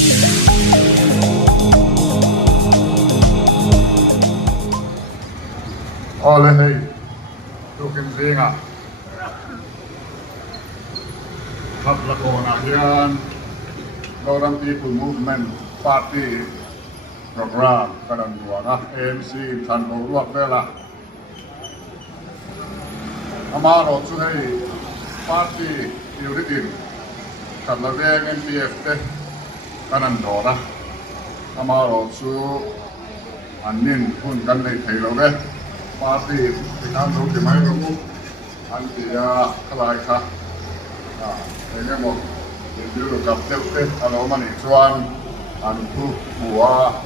Ole hei, tukin singa. Hablakona hian Lorang People Movement Party program kanan duanga MC than ko ruak vela. Amaro chu hei party unity kan la veng NPF te kanan dora. Amaro chu anin hun kan nei thei lo ve. Party kan ro ki mai ro an ti ya kalai kha ini mo dulu kap tep alo mani chuan an tu bua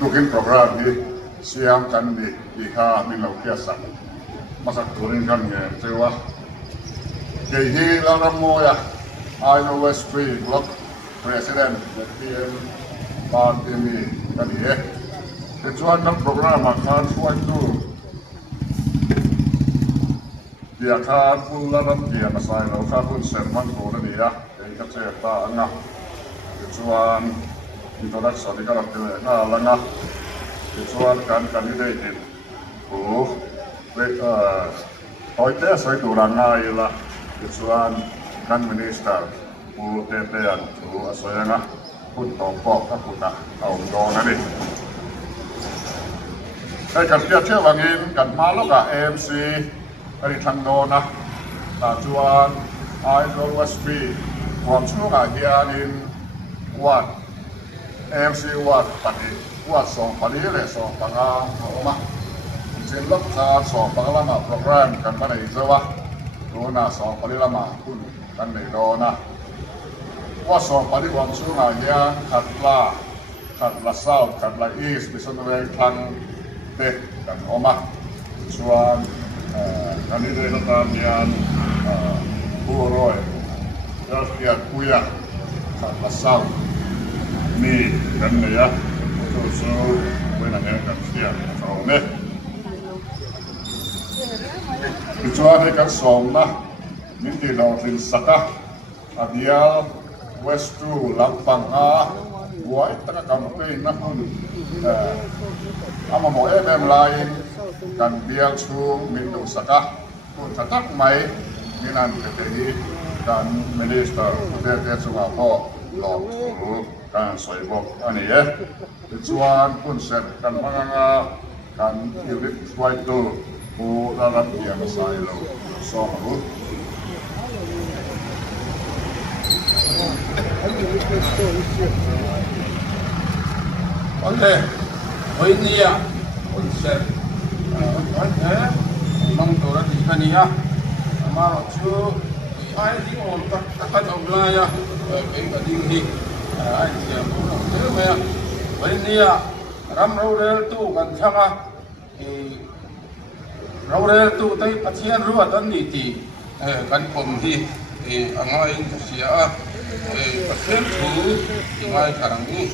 tukin program ni siam kan ni kha min lo kia sak masak turin kan nge cewa ke hi la ramo ya I West 3 block president PM party ni kan ni chuan kan program akan suai tu dia kan pun laram dia masai lo kan pun serman ko ni ya ei ka che ta anga chuan introduction ni kan te na langa chuan kan candidate ko le hoi te sai tu ranga ila chuan kan minister pu te te an tu asoyanga pun to pok ka puta au do na ni ai kan pia che wangin kan malo ka MC dari Tangdona, Tajuan, Idol West Street, Wamsunga hianin Wat, MC Wat tadi, Wat song palile song pangang oma, Jinlok sa song pangalama program kan mana izawa, Dona song palilama pun kan Dona, Wat song pali Wamsunga hian Katla South, Katla East, bisa nureng tang deh kan oma, Juan kami dari tamian buroi, terus dia kuya, pasal ni kan ya, terus menanya kan dia, soalnya, kecuali kan soalnya, minti lautin saka, adial West 2 Lampang buat tengah kampung namun, ama mau lain kan biang su minum saka pun tetap mai minan KPI dan minister PTT Singapura lalu kan soibok ani ya tujuan pun set kan manganga kan unit suatu bu dalam dia masailo sohu oke ini ya pun set mang tora di kania amaro chu ai di on tak ogla ya ke gading di ai ya mo me wenia ram rorel tu kan thanga rorel tu tai pathian ruat an ni ti kan pom hi angai sia pathian tu ngai karang ni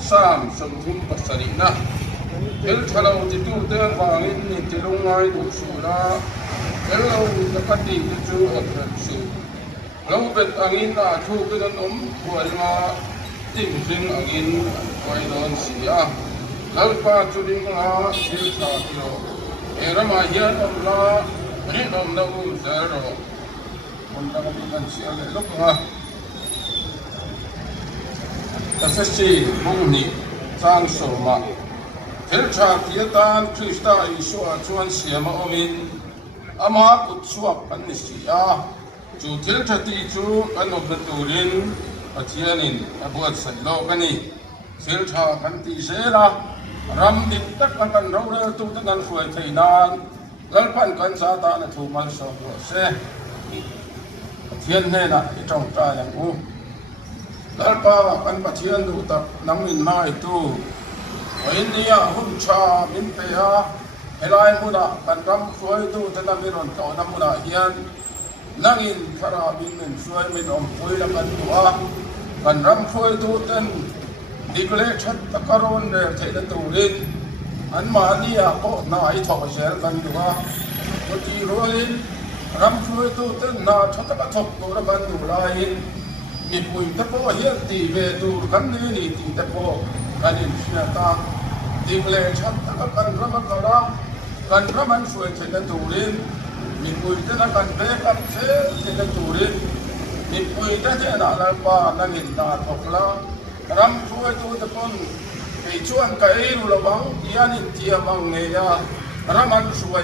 sam somthum pasarina el thalau ti tu te wangin ni ti lungai du sura el lo takati chu athan su lo bet angin na thu kan bualma tim ring angin koi don sia lalpa chu ding la sil tha lo erama hian la ni nom na zero mon ta kan sia le lok nga tasasi mong ni sang so ma Helcha kiatan Krista Isua chuan siama omin ama kutsuak an nisia chu helcha ti chu kan obaturin pathianin abuat sailo kani helcha kan ti sera ram dit tak kan rawre tu tan fuai thainan lalpan kan sa ta na thu mal so se pathian ne na itong ta yang u lalpa kan pathian du tak nangin mai tu India huncha minpeya helai muda kan ram suai tu tena miron kau namuda hian nangin khara min suai min om pui la kan tua kan ram suai tu ten dikle chat takaron re thela turin an mania ko na ai tho sel kan tua ti roin ram suai tu ten na thata ka thok tu ra kan tu lain มีปุยตะโพเฮียตีเวดูกันนี่ตีตะโพกันอินเชียตาตีเปลชัดตะกันพระมกรากันพระมันช่วยเทนตูรินมีปุยตะนักันเบกันเชเทนตูรินมีปุยตะเจนาลปานังินนาทกลารำช่วยตัวตะปนไปชวนไก่รุลวังยานิเทียมังเนียรามันช่วย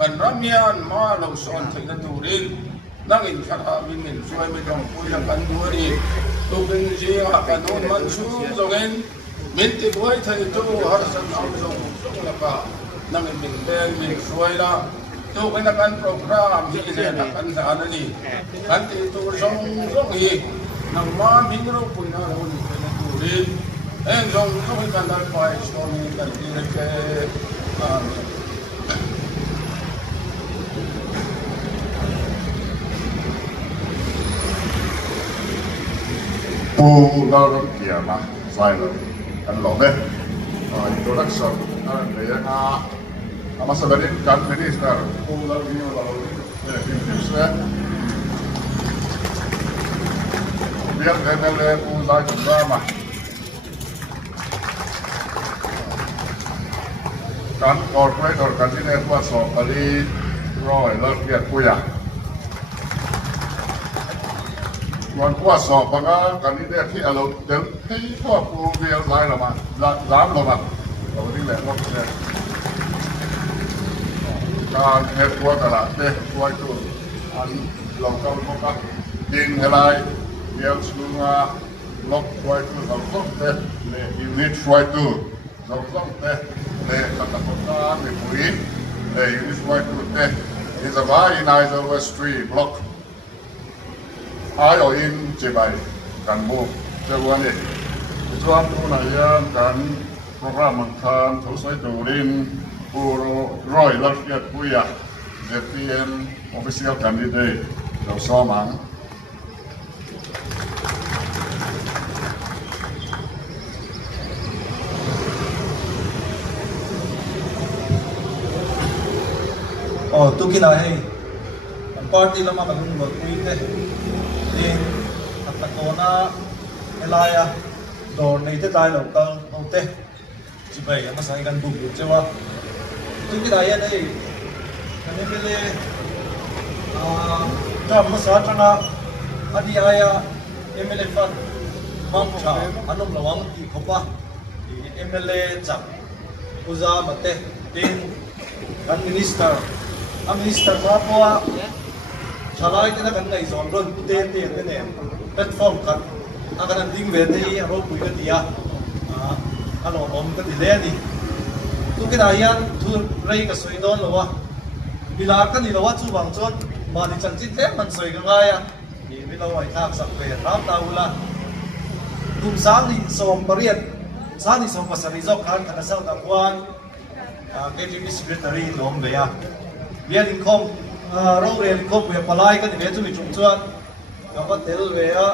กันรำยานมาลงสอนเทนตูรินนั่งอินคาราบินช่วยไม่ต้องพูดกันด้วยตัวเป็นเจ้ากันโดนมันชูจงเงินมิตรบวยไทยตัวหาสันเอาจงแล้วก็นั่งอินเป็นเบลมินช่วยละตัวเป็นการโปรแกรมที่เนี่ยนักการสารนี่กันที่ตัวจงอีนั่งมาบินเราปุ่นเราเป็นตัวดีเอ็งจงก็เป็นการได้ไปช่วยกันที่เรื่องปูเราต้องเกี่ยมาใส่เลยกันหลอกเลยintroduction นั่นเลยนะอามาสกัดกันไม่ได้สกัดปูเราที่เราเนี่ยพิมพ์เนี่ยเรียกเงินเลยปูได้จุดได้มาการกอดไว้กอดกันที่เนี่ยว่าสอบอะไรร้อยแล้วเรียกปูอยากวันว่าสอบงานกันนี่เนี่ยที่เราเดินให้พวกปูเรียนไล่เรามาล้ำเรามาเราที่แหลมว่าเนี่ยการเฮ็ดตัวตลาดเนี่ยตัวจุดอันเราเข้าพบกันยิงอะไรเรียนสูงอ่ะล็อกตัวจุดเราต้องเตะเนี่ยยูนิตช่วยตัวเราต้องเตะเนี่ยขัดตะกุกการเนี่ยปุ๋ยเนี่ยยูนิตช่วยตัวเตะ is a very nice overstreet block ai ở in chế bài cán bộ cho quan đi cho tu này cán program mình tham thấu soi đầu lên rồi lật việt vui à ZPN official candidate đầu so mắng tu kia là hay party lama kan buat kuih deh in at takona elaya dor nei te tai local ote chibai ama sai kan bu chewa tu ki dai nei kan ne bele dam ma sa tanga adi aya MLA fan mam cha anum lawang ki khopa MLA chak uza mate tin kan minister ma poa chalai te na kan nei zon ron te ne platform kan akan ding ve nei ro pui ka dia alo om ka di le ni tu ke daian thu rei ka soi don lowa bila ka ni lowa chu bang chon ma ni chan chin le man soi ka ga ya ni mi lo ai thak sak ve ram ta ula tum sang ni som pariat sa ni som pasari zok kan ka sa da kwan KGB secretary lom ve ya bian in kom râu rèn có về palai cái này chúng mình trồng chuan, nó có tel về á,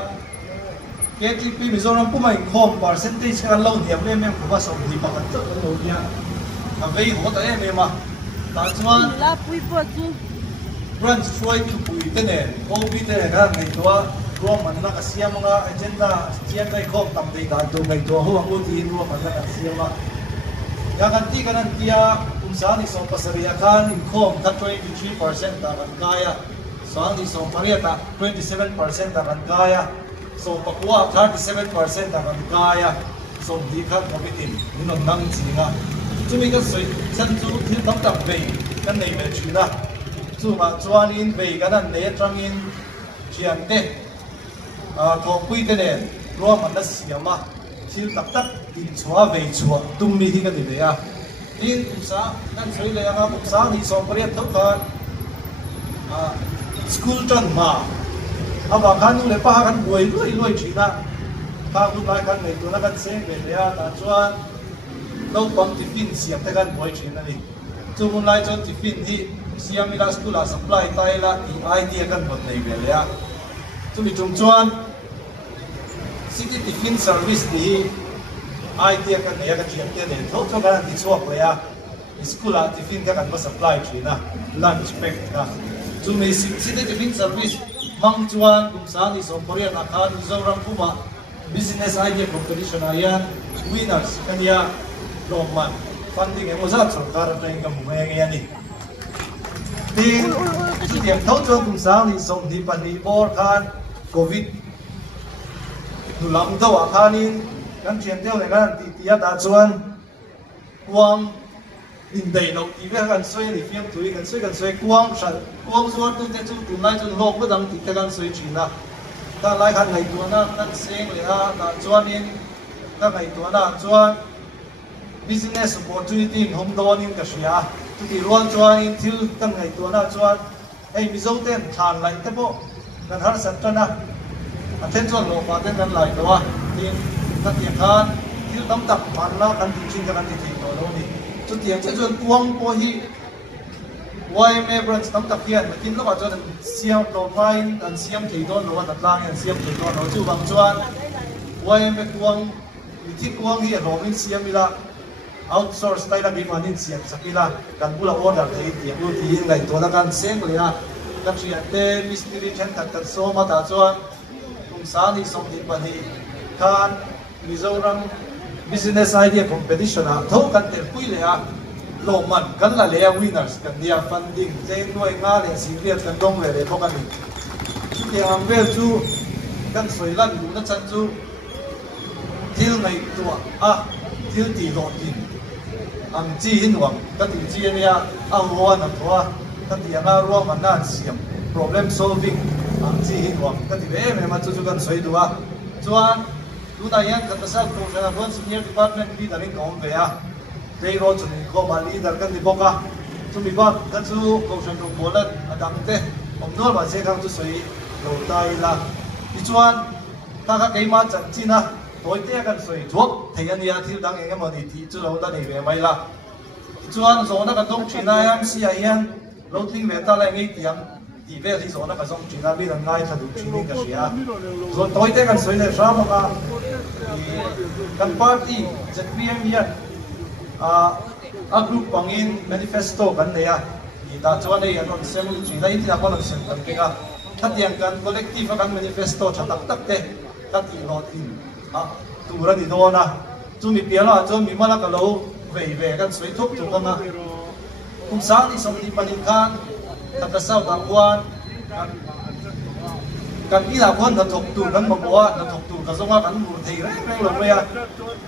KTP Mizoram cũng mày com percentage cái lâu điểm em cũng bắt sống thì bằng tất cả lâu nha, về hỗ trợ em mà, tại chuan, branchช่วยคุยกันเนี่ยโควิดเนี่ยกันในตัวรวมมันนักเสียมั้งอ่ะ agenda เสียในข้อตั้งใจการตัวในตัวหัวงูทีรวมมันนักเสียมั้งอย่างนั้นที่กันที่saan isang pasariakan income ta 23% akan kaya saan isang pariata 27% akan kaya so pakwa 37% akan kaya so di khat mobitin ninon nang singa chumi ka soi san chu thil tam tak ve kan nei me china chu ma chuan in ve kan an ne tang in chiang te thong pui te ne ro man da siama thil tak tak in chua ve chua tum mi hi kan ni ya in sa nan soi le anga sa ni som pariat thau khan school tan ma aba khan le pa kan buai loi china ka ku lai kan nei tu na kan se ve ya ta chuan lo pam tiffin siam te kan buai china ni chu mun lai chon tiffin hi siam ila school a supply tai la i idea kan bot nei ve ya chu mi chung chuan city tiffin service ni idea kan ne ka chiam te ne tho kan ti chuak le ya school a tiffin ka kan ma supply china lunch pack na chu me city tiffin service mang chuan kum sang ni som korean akhan zoram kuma business idea competition ayan winners kania lomman funding emo za sarkar trai kam mai yani tin chu tiam thau chuan kum sang ni som di pani bor khan covid nulam do akhanin kan chen teo ne kan ti tia ta chuan quang in dei no ti ve kan soi ni fiam tui kan soi quang san quang zuan tu te chu tu lai chu lok ba dang ti te kan soi china ta lai khan ngai tu na kan seng le ha ta chuan in ta ngai tu na chuan business opportunity in home don in ka sia tu ti ruan chuan in thil ta ngai tu na chuan ei mi zo ten than lai te po kan har sat na athen chuan lo pa ten kan lai dawa tin ta ti khan thil tam tak man na kan ti chin kan ti thei lo ni chu tiang che chuan quang po hi YMA branch tam tak hian makin lo ka chuan siam lo main an siam thei don lo ta tlang an siam thei don lo chu bang chuan YMA quang mi thi quang hi romin siam ila outsource tai la bi manin siam sakila kan bula order thei ti lu ti in lai to la kan seng le a kan chian te mystery chen tak so ma ta chuan kum sa ni som ti pani kan Mizoram business idea competition a tho kan ter pui le a lo man kan la le winners kan dia funding chen noi nga le singlet kan dong le ko kan ni chu ti am vel chu kan soi lan du na chan chu thil ngai tua a thil ti lo tin ang chi hin wang ta ti chi ne a ho na thwa ta ti nga ro man na siam problem solving ang chi hin wang ta ti ve me ma chu kan soi du a chuan tu ta yan kan tasal ko sa bon senior department leader in kom ve a payroll chu ni ko ma leader kan di boka chu mi ba kan chu ko san ro bolat adam te om nor ba se kan chu soi lo tai la ti chuan ta ka ke ma chan china toi te kan soi thok thei an ya thil dang enge mo ni ti chu lo ta ni ve mai la ti chuan zo na ka dong china yan si a yan lo ting ve ta la ngai tiang ti ve hi zo na ka zong china bi dan ngai tha du chini ka sia zo toi te kan soi le sa mo ka kan party ZPM yan a group pangin manifesto kan ne ya ta chuan ei anon sem china in ta kon sem kan ke ka thatiang kan collective kan manifesto thatak tak te ta ti lo tin tu ra ni do na chu mi pia la chu mi mala ka lo ve kan soi thuk tu ka kum sang ni som ni panin kan ta ka sau ta kwan kan ila kwan ta thok tu kan ma boa ta thok tu ka zonga kan mur thei ra lo me ya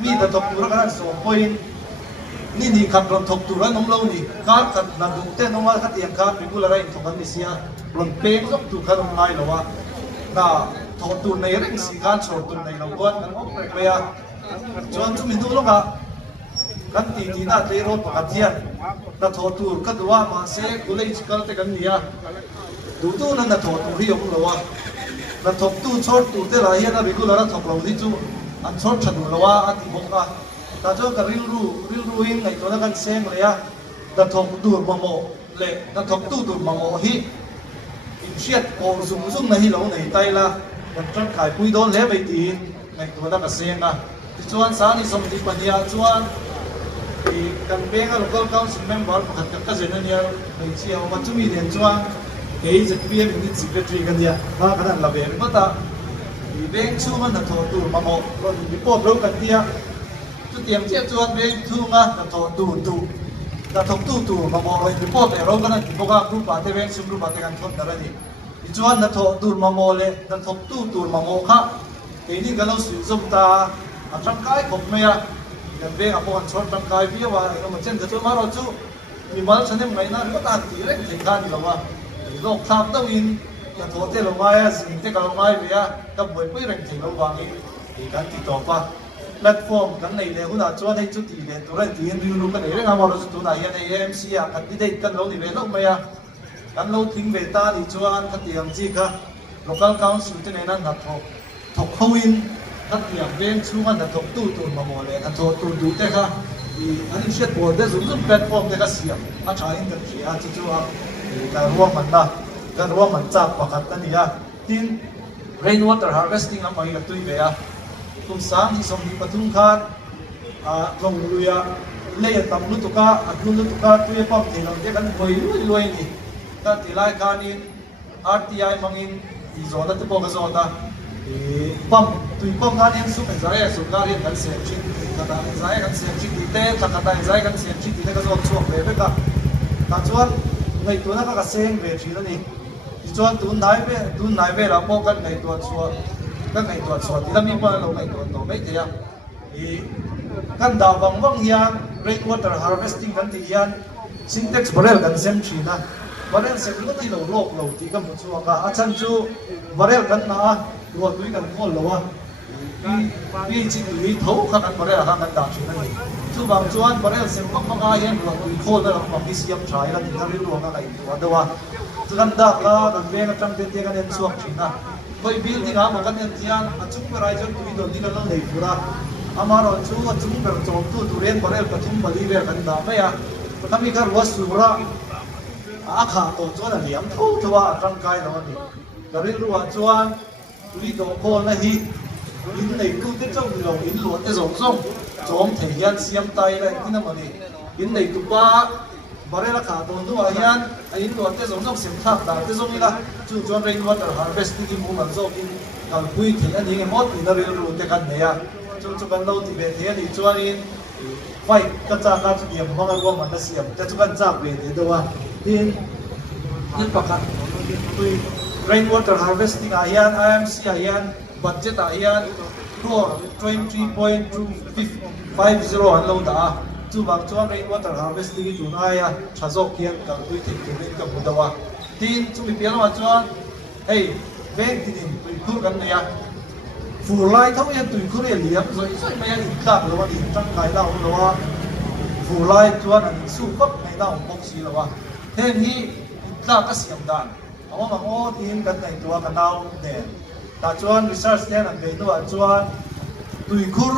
mi ta thok tu ra kan so point ni khat ron thok tu ra nom lo ni kar khat na du te no ma khat yang kar people ra in thokan ni sia ron pe zok tu kha ron ngai lo wa na thok tu nei reng si kan chor tu nei lo kwan kan ok pre me ya chuan chu min du lo ka kan ti na te ro pa thian ta thok tu ka duwa ma se kulei chikal te kan ni ya du tu na thok tu ri om lo wa na thok tu chor tu te la hian a regular a thok lo ni chu an chor thadu lo wa a ti boka ta cho ka ril ru in ngai to na kan sem le ya da thok dur ma mo le da thok tu dur ma mo hi in shiat ko zum na hi lo nei tai la kan tran khai pui don le bai ti ngai to na ka sem na ti chuan sa ni som ti pania chuan i kan benga local council member pakhat ka zen ania nei chi au ma chu mi den chuan ei ZPM ni secretary kan dia ba kan la be ma ta i beng chu man na thok dur ma mo ron report ro kan dia tu tiam che chuan ve thu nga ta tho tu ta thok tu ma mo roi report e ro kana ti boka group pa te ven sum group pa te kan thot dara ni i chuan na tho tur ma mo le ta thok tu ma mo kha ke ni galo su zum ta a tram kai khop me ya kan ve apo an chot tram kai bi wa e ma chen ka chu ma ro chu mi mal chane mai na ko ta ti re ke kan lo wa lo khap da win ta tho te lo ma ya sing te ka lo mai be ya ta boi pui reng thei lo wa ni e kan ti to pa platform kan nei le huna chuan hei chu ti le turai ti en riu lu kan nei renga ma ro chu na hian AMC a candidate kan lo ni ve lo mai a kan lo thing ve ta ni chuan ka tiang chi kha local council te nei na na thok hoin ka tiang ven chuan na thok tu ma mo le na thok tu du te kha i ani shet bo de zum platform te ka siam a tha in kan chi a chu chu a ka ruam man na kan ruam man cha pakhat ta ni a tin rainwater harvesting am mai la tui ve a kum sang ni som ni pathum khan long luya le tam lu tuka atlu lu tuka tu ye pam thei lam te kan koi loi ni ta tilai khan in RTI mangin ที่โซนนั้นที่พวกโซนนั้นปั๊มตุยปั๊มนั้นสุขใจสุขการเรียนกันเสียชิดกันได้ใจกันเสียชิดดีเต้กันได้ใจกันเสียชิดดีเต้ก็โซนช่วงเลยก็แต่ชวนในตัวนั้นก็เสียงเวทีนั่นนี่ชวนตุนไหนเวลาพวกกันในตัวชวนกันในตัวชวนที่เรามีว่าเราในตัวโตไม่เที่ยงกันดาวบางวังยัน rainwater harvesting กันที่ยัน syntax barrel กันเสียงชีนะ barrel เสียงก็ที่เราโลกเราที่กันหมดชัวร์กันอาจารย์จู barrel กันนะตัวตุยกันคนเราว่าพี่จริงหรือเท่าขนาด barrel ขนาดต่างชีนั่นเองทุกบางชวน barrel เสียงก็มาเห็นเราตุยโคตรเราบางที่เสียมชายแล้วที่ทำให้รวมอะไรตัวเดียวทุกกันดักละกันเวงกันจังเตี้ยกันเอ็นช่วงชีนะไปบิลที่น้ำมันกันเอ็นที่ยันอาจุกไปไรจนตุยโดนที่เราเลยพูดอามาเราชูว่าจุ่มแบบโจมตู้ตุเรียนบริเวณกระทุ่มบริเวณกันดาไม่อะถ้ามีการวัดสุระอาขาตัวจวนเหลี่ยมทุ่งตัวร่างกายเราเนี่ยกระดิ่งรัวจวนลีโดโคนนะฮีอินในตู้ที่เจ้าเราอินหลวงที่ส่งโจมเทียนเสียมไตเลยที่นั่นมันนี่อินในตู้ป้าบริเวณขาตัวตัวยันอินหลวงที่ส่งเสียมทับดาที่ส่งนี่ละจู่จวนเรียนวัดแต่ harvesting ที่มุ่งมันส่งอินการคุยที่อันนี้หมดอินเราเรียนรู้ที่กันเนี่ยจนกันเราที่เวทีนี่จวนอินไฟกระจายการเสียมของเราว่ามันจะเสียมแต่จุกันจากเวทีตัวที่นี่ประกันคุย rainwater harvesting อายัน IMC อายัน budget อายันรวม 23.250 อันเราด่าจุบางจวน rainwater harvesting จุนายนชาโซเกียนกับคุยที่จุดนี้กับบุตรว่าที่จุดเปลี่ยนว่าจวนเฮ้ยเวงที่นี่คุยพูดกันเนี่ยฟูไลท์ทั้งยันตุยคุเรียเลียบเลยไม่ยังอีกตักหรือว่าอีกตั้งไงเล่าหรือว่าฟูไลท์ตัวนั้นสู้กับไงเล่าบ็อกซี่หรือว่าเท่นี้อีกตักก็เสียงดังเอาว่าโอ้ทีมกันในตัวกันเอาเด่นแต่ชวนรีเสิร์ชเนี่ยนั่นเป็นตัวชวนตุยคุร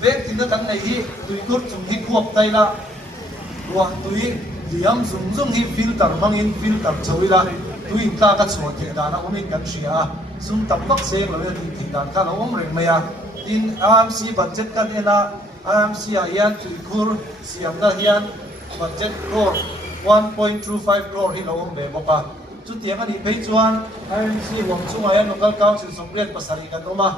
เวกที่นั่นกันในที่ตุยคุรจุ่มที่ควบไตละว่าตุยเลี้ยงสุ่มที่ฟิลเตอร์มังอินฟิลเตอร์ช่วยละตุยตาก็สวดเทียดานะอุ้มกันเชียซุ่มตับบักเสียงเราเนี่ยที่ด่านข้าเราอุ้มเร่งไม่อะอินIMCบัตเจ็ตกันเองนะ IMC อายันตุยคุรเสียงนั่นยันบัตเจ็ตโคร 1.25 crore ที่เราอุ้มเบบอกว่าจุดเดียวกันอีกไปจวน IMC หวังช่วยอายัน local council สมเด็จภาษาอีกันออกมา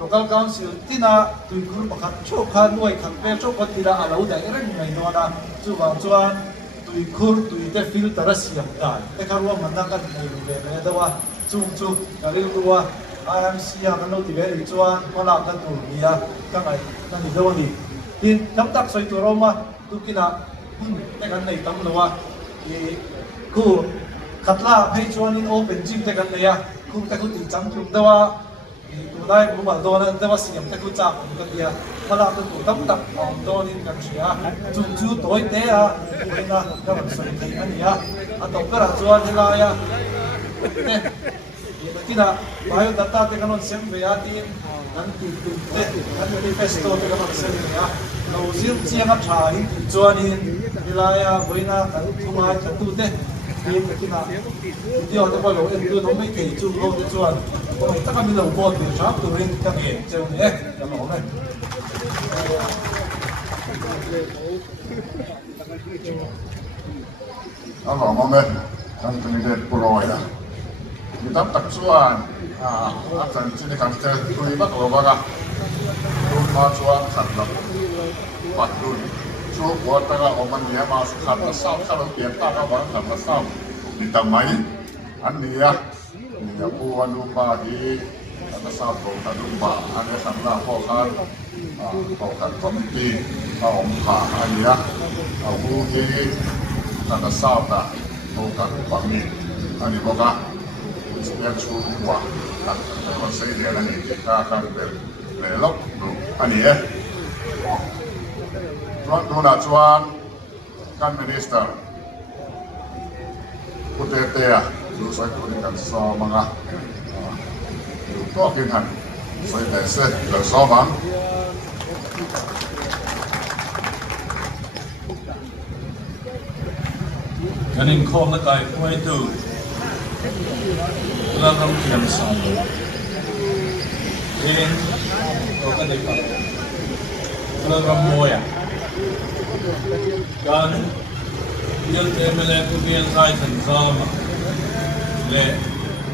local council ที่น่ะตุยคุรประคับโชคขาด้วยขันเป็นโชคคนที่ละอาเราได้เรื่องไงตัวน่ะจู่หวังจวนตุยคุรตุยได้ฟิลเตอร์เสียงได้แต่คาร์ว่ามันนั่งกันในโรงเรียนเนี่ยแต่ว่าจู่การเรียนรู้ว่า IMC กันเราที่เรียนจวนมันหลับกันตัวนี้อ่ะก็ไงนั่นนี่เรื่องนี้ที่น้ำตักใส่ตัวเรามาตุกินะแต่กันในตั้มเลยว่าคู่ขัดลาให้จวนนี่โอเป็นจริงแต่กันเลยอ่ะคู่แต่คู่ตีจังจุ่มแต่ว่าตัวได้ผมว่าโดนแต่ว่าเสียงแต่คู่จับกันเดียมันหลับกันตัวตั้มตักของโดนนี่กันเชียจู่ตัวเตะอ่ะคู่นะก็มันสวยดีอันนี้อ่ะอันต่อไปละจวนที่ไรอ่ะเนี่ยที่น่ะบายดัตตาเทคโนโลยีเวียดีนั่นที่ตุ่มเตะนั่นที่เฟสโต้เทคโนโลยีเนี่ยเราเสียงกับชายจวนนี่ที่ไรอ่ะบอยน่ะกันทุ่มให้กันตุ่มเตะที่น่ะที่เราจะไปเราเอ็นดูน้องไม่เก่งจู่เราจะจวนเพราะไอ้ตั้งมีเราบอลเดือดชอบตัวเองกันเองเจ้าเนี่ยจะหลงเลยเอาหลอมาไหมท่านเป็นเด็กปลอยนะมีตั้งตักชวนอาจารย์ที่ในการเจอคุยบ้างหรือเปล่าดูมาชวนขัดหลับปัดดูช่วงวัวตะละออกมันเนี่ยมาขัดมาเศร้าถ้าเราเปลี่ยนตาก็วันขัดมาเศร้ามีทำไมอันนี้อ่ะนี่ผู้วันดูมาดีมาเศร้าตรงกันดูมาอันนี้ขัดหน้าพ่อขัดพ่อขัดคอมมิตี้เอาอมผ่าอันนี้เอาผู้ที่นั่นก็เศร้าแต่พ่อขัดความมีอันนี้บอกว่าyang suruh kan kalau saya dia nanti kita akan belok ani ya tuan kan minister UTT ya dulu saya kuliahkan sama itu akhirnya saya desa bersama Kanin kong na tayo po ito. Talagang kinamsan. In, o kanila. Talagang moya. Kan, yung temele ko biyan sa isang sama. Le,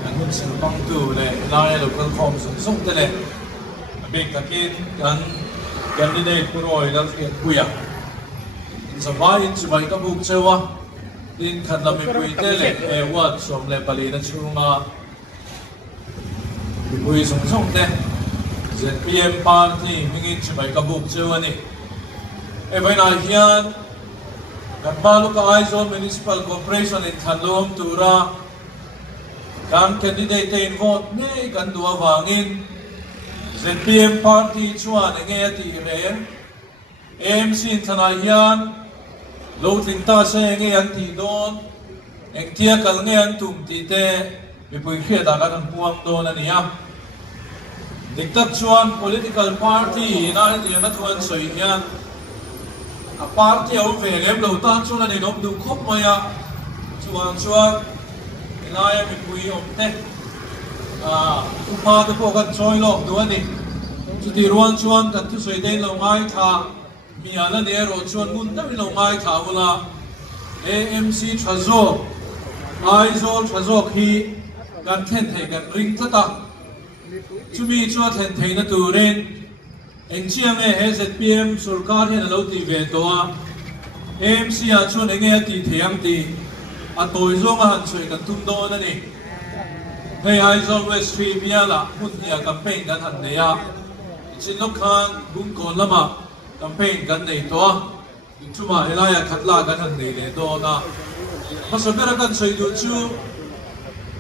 ang mun sil bang tu le lai local com sung te le big takin kan candidate puroi dal ke kuya sa vai chu bai ka buk chewa din khat lam pui te le e wat som le pali na chunga pui sung te ZPM party mingin chu bai ka buk chewa ni e bai na hian kan balu ka Aizawl Municipal Corporation in Thanlawm tura kan candidate in vote me kan duwa wangin ZPM party chuan nge ati ren AMC in thana hian lo tling ta se nge an ti don eng tia kal nge an tum ti te mi pui khia da kan puang don ania diktat chuan political party na ti na thuan soi hian a party au ve lem lo tan chuan ani nom du khop maya chuan inaya mi pui omte upa te po kan choi lok du ani chuti ruan chuan kan thu soi dei lo ngai tha mi ala ne ro chuan mun ta lo ngai tha ula AMC thazo Aizawl thazo khi kan then the kan ring thata chumi chuan then thein na turin eng chiang e ZPM sarkar hian lo ti ve towa AMC a chuan enge ti thiang ti a toi zong a han choi kan tum don ani hei Aizawl West Street biala mutia campaign kan han neya chin lok khan bung kon lama campaign kan nei towa chuma elaya khatla kan han nei le do na pasabera kan choi du chu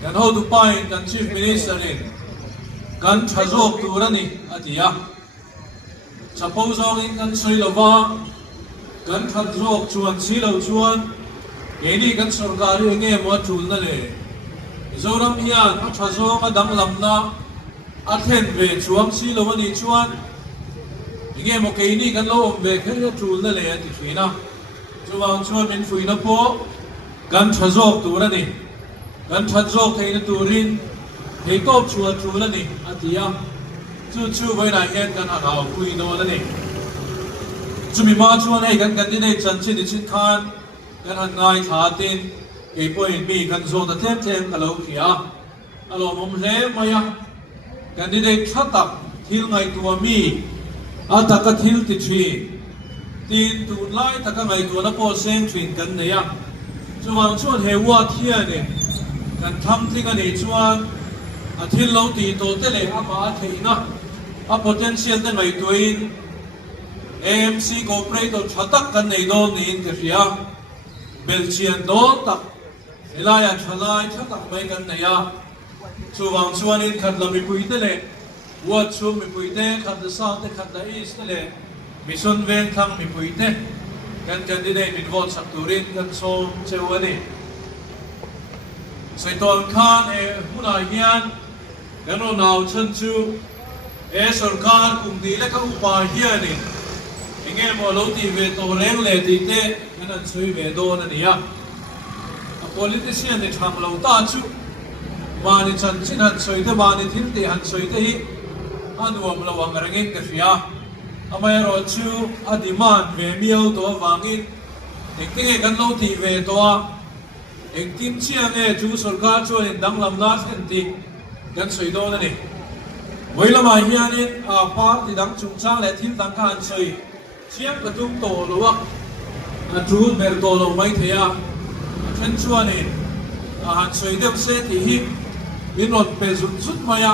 kan ho du pain kan chief minister in kan thazok turani atia suppose all in kan soi lova kan thazok chuan silo chuan eni kan sarkari nge mo thul na le zoram hian a thazok a dang lamna a then ve chuang silo ani chuan nge mo ke ni kan lo om ve khaya thul na le ati thina chuwang chuan min fuina po kan thazok turani kan thazok theina turin hei top chulani atia chu vai na hian kan hau pui no la ni chumi ma chuan ei kan candidate chan chin chin khan kan han ngai tha tin ke point mi kan zo da them alo khia alo mom le maya candidate thatak thil ngai tua mi ata ka thil ti thi tin tu lai ta ka ngai tua na po sen twin kan ne ya chuwang chuan he wa thia ni kan tham thing ani chuan a thil lo ti to te le ama theina a potential te ngai tuin AMC cooperator thatak kan nei don ni in ria belchian don tak elaya thalai thatak mai kan neya chuwang chuan in khat lami pui te le wa chu mi pui te khat the south te khat the east te le mission ven thang mi pui te kan candidate min vote sak turin kan so chewani Saiton Khan e huna hian gano naw chan chu e sarkar kum di le ka upa hian ni enge mo lo ti ve to reng le ti te kan chui ve do na nia a politician ni thang lo ta chu mani chan chin han choi te mani thil te han choi te hi anuam lo wang rangin ka fia amai ro chu a demand ve miao to wangin ekenge kan lo ti ve to ek tim chiang e chu sarkar chuan in dang lam na sen ti kan soi do na ni voilama hianin a par ti dang chung chang le thil dang khan soi chiang ka tum to lowa a thu ber to lo mai theya chen chuan in a han soi dem se ti hi in lot pe zut maya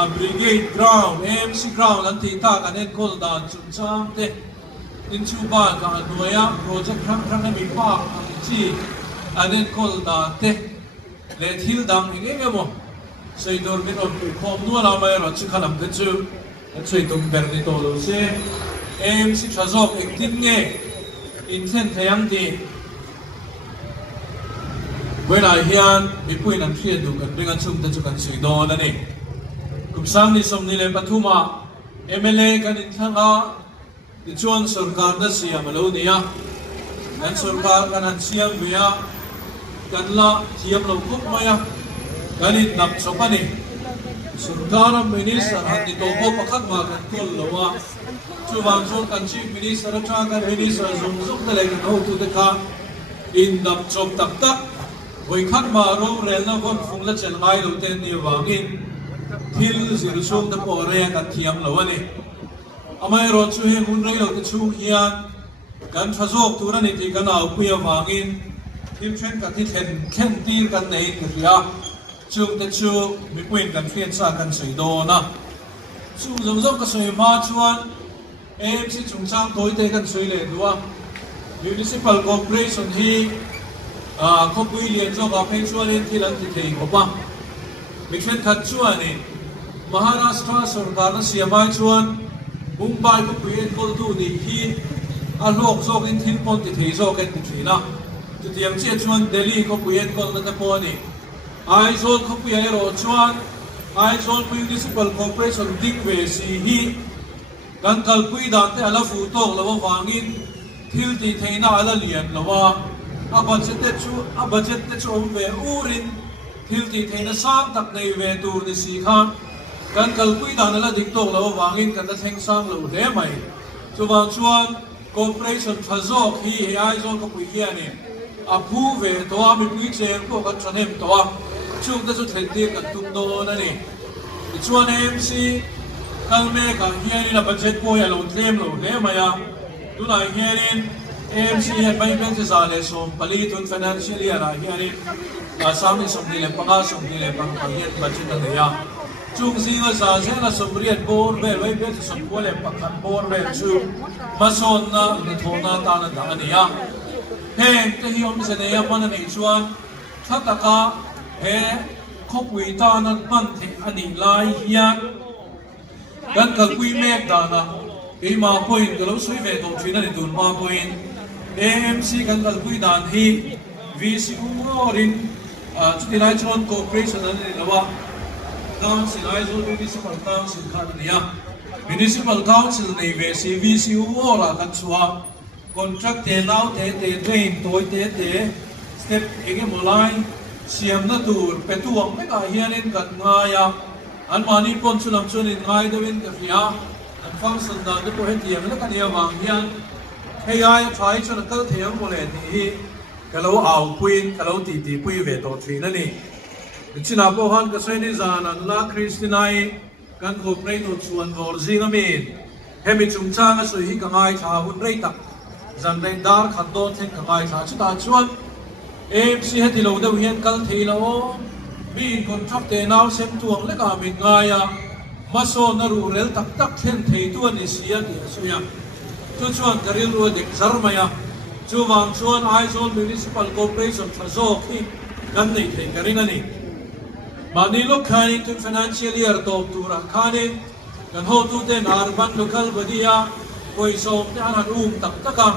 a brigade ground AMC ground an ti ta kan en kol dan chung chang te in chu ba ka noya project khang mi pa ang chi anen kol da te le thil dang nge mo sei dor min on khom nu la mai ro chi khalam ke chu chei tum ber ni to lo se AMC thazok ek tin nge in then thayang ti when I hian mi puin an thia du kan bring an chung ta chu kan sei do na ni kum sam ni som ni le pathuma MLA kan in thanga ti chuan sarkar da siam lo nia an sarkar kan an siam bia kan la thiam lo khop maya kan in nap chopani sarkar minister han ti to ko pakhat ma kan kol lowa chuwang chuan kan chief minister atha kan minister zum zum le kan ho tu te kha in nap chop tak tak với khắc mà rong rèn nó vẫn phun là chân ngay đầu tiên nhiều vàng in thil zir sung ta po re ka thiam lo ani amai ro chu he mun rei lo te chu hian kan thazok tura ni ti kan au puya wangin thil chen ka thi thlen khen tir kan nei ka ria chung te chu mi puin kan phian sa kan sei do na chu zong zong ka sei ma chuan AMC chung chang toi te kan sei le duwa municipal corporation hi ko pui lian zo ka phe chuan in thil an ti thei ko pa mi khen khat chuan ni Maharashtra sarkar na siamai chuan Mumbai ko puyen ko tu ni hi a lok zok in thil pon ti thei zok en ti thina tu tiang che chuan Delhi ko puyen ko na ta po ni Aizawl ko puyen ro chuan Aizawl municipal corporation dik ve si hi kan kal pui dan te ala fu tok lawa wangin thil ti theina ala lian lawa a budget te chu om ve urin thil ti theina sang tak nei ve tur ni si khan kan kalpui dan la dik tok lo wangin kan ta theng sang lo le mai chuwang chuan corporation thazok hi ai zo ko pui hian a phu ve to a mi pui chen ko kan thanem to a chung ta chu thlen ti kan tum do na ni chuan MC kal me ka hian la budget ko ya lo tlem lo le mai a tu na hian MC he bai ben za le som pali tun financial year a hian asami som ni le panga som ni le pang hian budget na ya chung zinga sa zena somriat bor be loi be som pole pakhan bor be chu mason na ni thona ta na da ania heng te hi om se ne ya man nei chuan thataka he khopui ta na man the ani lai hian kan kal pui mek da na e ma point galo sui ve to thina ni tun ma point AMC kan kal pui dan hi VCU rin chuti lai chon corporation ani lawa Council Aizawl Municipal Council Khania Municipal Council nei ve CVCU ora kan chua contract te nau te train toi te step ege molai siam na tur petuang me ka hianin kan ngaya an mani pon chulam chunin ngai dewin ka fia an function da de po hetiam na kania wang hian hei ai try chuna kal thiam mole ni kalo au puin kalo ti pui ve to thina ni China po han ka sai ni zan an la Christinai kan ko prei to chuan vor zinga min hemi chung chang a sui hi ka ngai tha hun rei tak zan dai dar khat do theng ka ngai tha chu ta chuan MC heti lo de hian kal thei lo min contract te naw sem tuang le ka min ngaya maso na ru rel tak tak then thei tu ani sia ti asuya chu chuan karil ru dek zarmaya chu wang chuan Aizawl Municipal Corporation thazo khi kan nei thei karing ani Manilo kanin tun financial year to tura kanin kan ho tu ten urban local badia koi som te an tak taka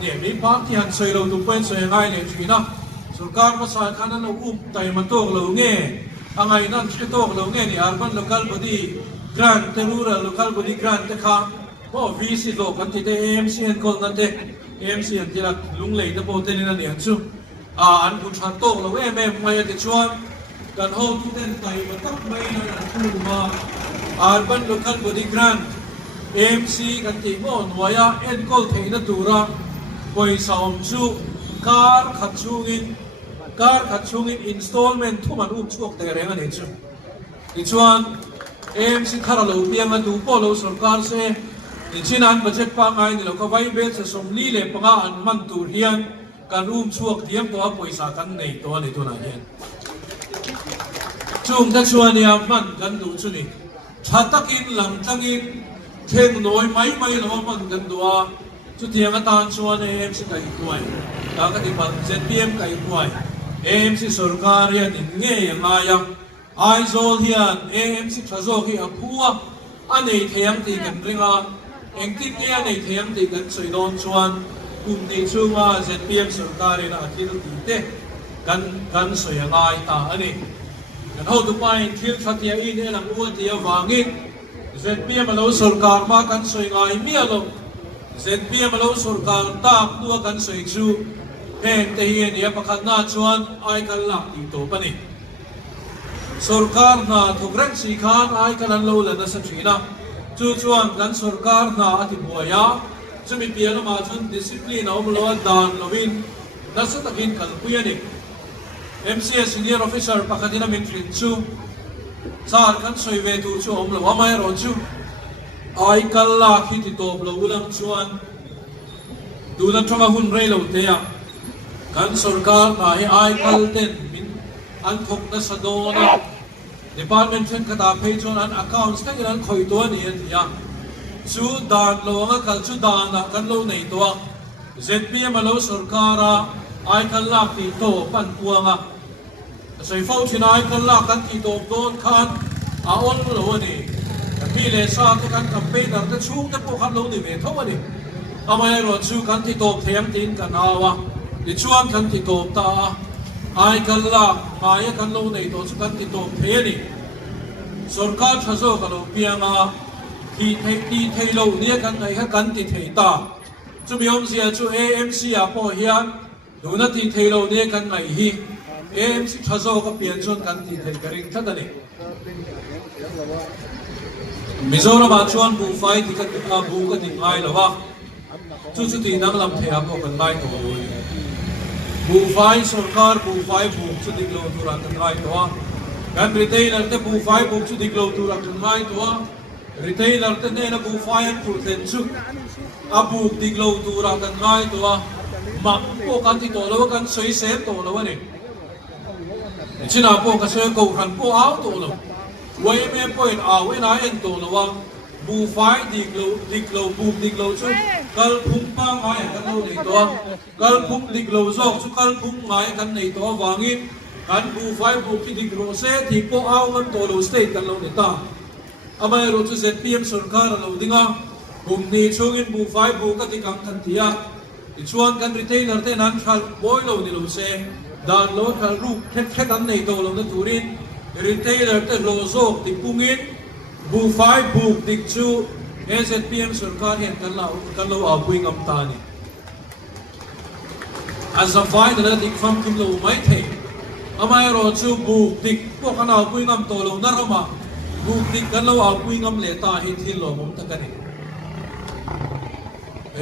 ne mi pak ti han soi lo tu pen soi ngai ne china sarkar ma sa khanan lo tai ma tok lo nge angai nan che tok lo nge ni urban local body grant te rural local body grant te kha ho VC lo kan ti te AMC en kol na te AMC en ti la lung lei te po te ni na ne chu an bu tha tok lo mai te chuan kan ho tu ten tai ma tak mai na thu ma urban local body grant AMC kan ti mo noya en kol theina tura koi saum chu kar khachungin installment thu man chuak te renga ni chu ti chuan AMC thara lo piang a tu po lo sarkar se ti chinan budget pa ngai ni lo ka vai be se som li le panga an man tur hian kan chuak tiam to a poisa kan nei to ni tu na hian chung ta chuan ya man kan du chu ni thatakin lam tangin theng noi mai lo man kan duwa chu tiang a tan chuan AMC kai kuai ta ka ti ban ZPM kai kuai AMC sarkar ya ni nge ya ya Aizawl hian AMC thazo hi a phua anei thiam ti kan ringa engtin ne anei thiam ti kan soi don chuan kum ni chunga ZPM sarkar ina athil ti te kan soi ngai ta ani kan ho tu pai thil thatia in elam u tia wangin ZPM lo sarkar ma kan soi ngai mi alo ZPM lo sarkar ta tu kan soi chu heng te hian ya pakhat na chuan ai kan lak ti to pani sarkar na thugrang si khan ai kan lo la na sa thina chu chuan kan sarkar na ati boya chumi piano ma chun discipline om lo dan lovin na sa takin kan puyani MCS senior officer pakadina min trin chu sar kan soi ve tu chu om lo wa mai ro chu ai kal la khi ti top lo ulam chuan du na thanga hun rei lo te ya kan sarkar na hi ai kal ten min an thok na sadona department chen kata phei chon an accounts ka iran khoi to ni an ya chu dan lo nga kal chu dan na kan lo nei to ZPM alo sarkara ai kal la ti to pan puanga sai fau chinai kan la kan ti to don khan a on lo ni mi le sa te kan campaigner te chung te po khan lo ni ve tho ni amai ro chu kan ti to thiam tin kan awa ti chuan kan ti to ta ai kan la mai kan lo nei to chu kan ti to the ni sarkar thazo kan lo pianga ti thei lo ni kan ngai ha kan ti thei ta chu miom sia chu AMC a po hian duna ti thei lo ni kan ngai hi AMC thazo ka pian chon kan ti thei karing thadani Mizoram chuan bu fai ti ka bu ka ti ngai lawa chu ti nang lam thea ko kan ngai to bu fai sarkar bu fai bu chu ti lo tu ra kan ngai to kan retailer te bu fai bu chu ti lo tu ra kan ngai to retailer te ne na bu fai pu ten chu a bu ti lo tu ra kan ngai to ma po kan ti to lo kan soi se to lo ni china po ka se ko kan po au to lo way me point when I end to lo bu fai dik lo bu dik lo chu kal phum pa ngai kan lo nei to kal phum dik lo zok chu kal phum ngai kan nei to wangin kan bu fai bu ki dik ro se thi po au man to lo state kan lo nei ta amai ro chu ZPM sarkar lo dinga bum ni chungin bu fai bu ka ti kang kan tia ti chuan kan retailer te nan thal boy lo ni lo se dan lo thal ru khet an nei to lo na turin retailer te lo zok ti pungin bu fai bu dik chu ZPM sarkar hian kan lo a puing am ta ni as a fai da dik fam kim lo mai the amai ro chu bu dik po kan a puing am to lo na rama bu dik kan lo a puing am le ta hi thil lo mom ta kan ni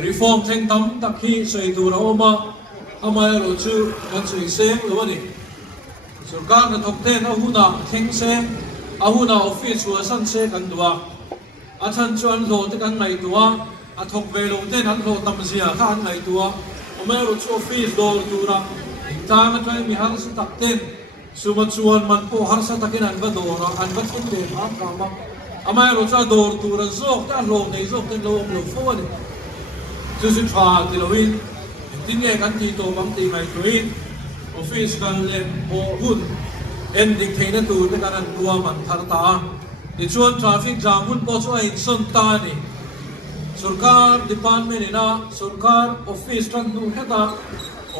reform theng tam tak hi soi du ra oma amai ro chu kan soi seng lo ni sarkar na thok te na huna theng seng a huna office wa san se kan duwa a chan chuan lo te kan ngai duwa a thok ve lo te nan lo tam sia kha an ngai duwa amai ro chu office do du ra ta ma thai mi hang su tak ten suma chuan man po har sa takin an va do ra an va thum le ma ka ma amai ro cha dor tu ra zok ta lo nei zok te lo fo ni chu chu tha ti lo in tin nge kan ti to bang ti mai tuin office kan le mo hun ending theina tu te kan an tua man thar ta ti chuan traffic jam hun po chu ai son ta ni sarkar department ina sarkar office kan nu heta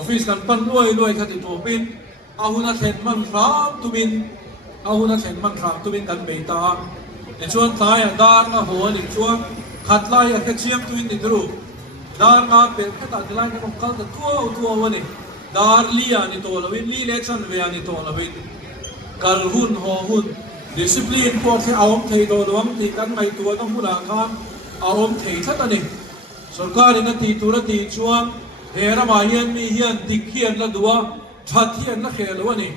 office kan pan loi khati to pin ahuna thlen man ram tumin kan beita ti chuan thlai a dar na ho ni chuan khatlai a khechiam tuin ni dru dar na pe khata dilai ka kal da tu wani dar li ani to lovin li le chan ve ani to lovin kal hun ho hun discipline po the awm thei do dom ti kan mai tu na huna khan awm thei that ani sarkar ina ti tu ra ti chuan hera ma hian mi hian dik hian la duwa that hian na khel wani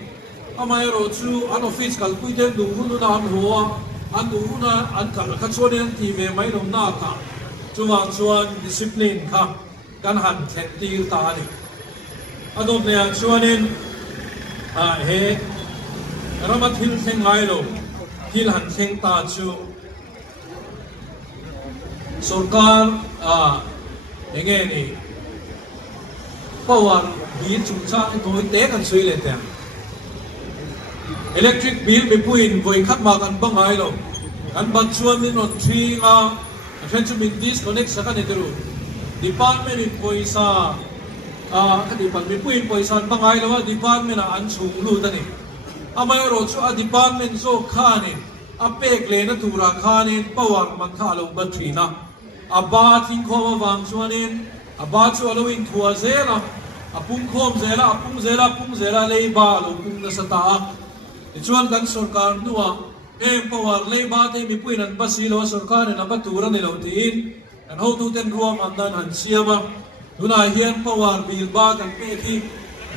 amai ro chu an office kal pui te du hun na an ho an du na an kal kha chuan an ti ve mai rom na ka chuan discipline kha kan han thlen ti ta ni adom le chuanin he ramat hil theng ngai lo hil han theng ta chu sarkar enge ni power bill chung cha toi te kan sui le te electric bill mi puin voi khat ma kan bangai lo kan bat chuan ni non thi nga attention min disconnect sa kan etru department in poisa kadi pag mi puin poisa bangai lo department an chung lu ta ni amai ro chu a department zo khani a pek le na tura khani power man kha lo ba thina a ba thing kho wang chuanin a ba chu alo in thua zela apung khom zela apung zela lei ba lo pung na sata chuan kan sarkar nuwa power lei ba te mi puin an basilo sarkar na batura ni lo tin an ho tu ten ruam an dan han siama tuna hian power bil ba kan pe thi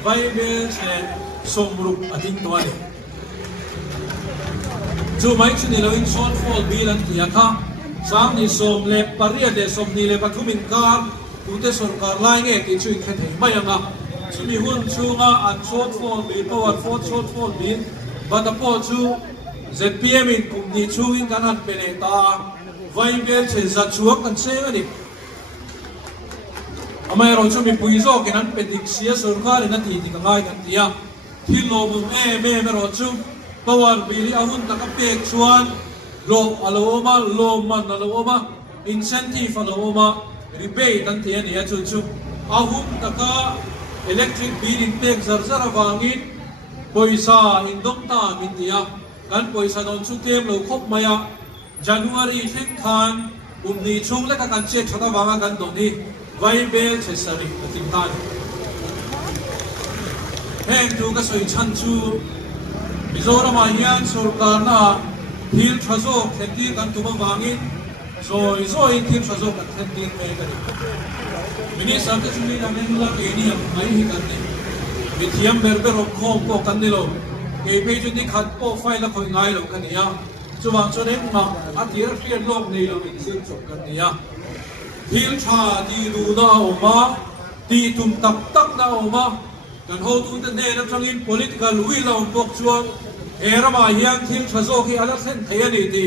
vai be se สมรุปอธิตัวนี้จูไม่ชุนีเราอินโซนฟอลบีลันที่ยาค่ะสามนิสมเล็บปารีเดสมนีเล็บปทุมินการอุตสรการไล่เงี้ยที่ช่วยแค่ไหนไม่ยังอ่ะจูมีหุ่นชูงอ่ะโซนฟอลบีปวัดฟอลโซนฟอลบีบัดพอจูZPM อินกุมดีชูอินกันหันเป็นตาไวเบลเชจัดช่วงกันเชื่อนี่ทำไมเราจะมีปุยโซกันนั้นเป็นดิกเสียสุรการนันทีที่ง่ายกันที่อ่ะที่โลบุเม่เราจูปวารบิริอาวุธตะกับเป็กชวนโลอัลโอมาโลมันอัลโอมาอินเซนทีฟอัลโอมาริเบย์ตั้งที่นี่จูอาวุธตะกับอิเล็กทริกบิริเป็กซาร์ซาร์วางินปุยซาอินดงตามินที่อ่ะกันปุยซาโดนชุดเกมเราครบมายาJanuary เช่นกันนี้ช่วงเล็กกันเช็คชดาวางกันตรงนี้ไวเบลเชสริกติดตั้งแห่งดูก็สวยชันชูมิโซรามาฮิอันสุรการน่ะทิลทรัโซเทนตีกันตัววางินโซอินทิลทรัโซกันเทนตีเมกันมินิสังเกตมีนักเรียนละเอนี่ไม่หิกันเนี่ยมิเทียมเบอร์เบอร์คอมโปกันนี่โลเอเปจุนี่ขัดโปไฟล์ละคนง่ายโลกันเนี่ยจวงจนเองมาอาทิตย์เรียนโลกในเราเป็นสิ่งจบกันเนี่ยทิลชาดีดูน่าออกมาดีตุ่มตักน่าออกมากันโหตุนเดนนับจังอิน political will เราบอกจวงเอรามาเฮียนทิลชาโซที่อาลักเซนเทียนี่ดี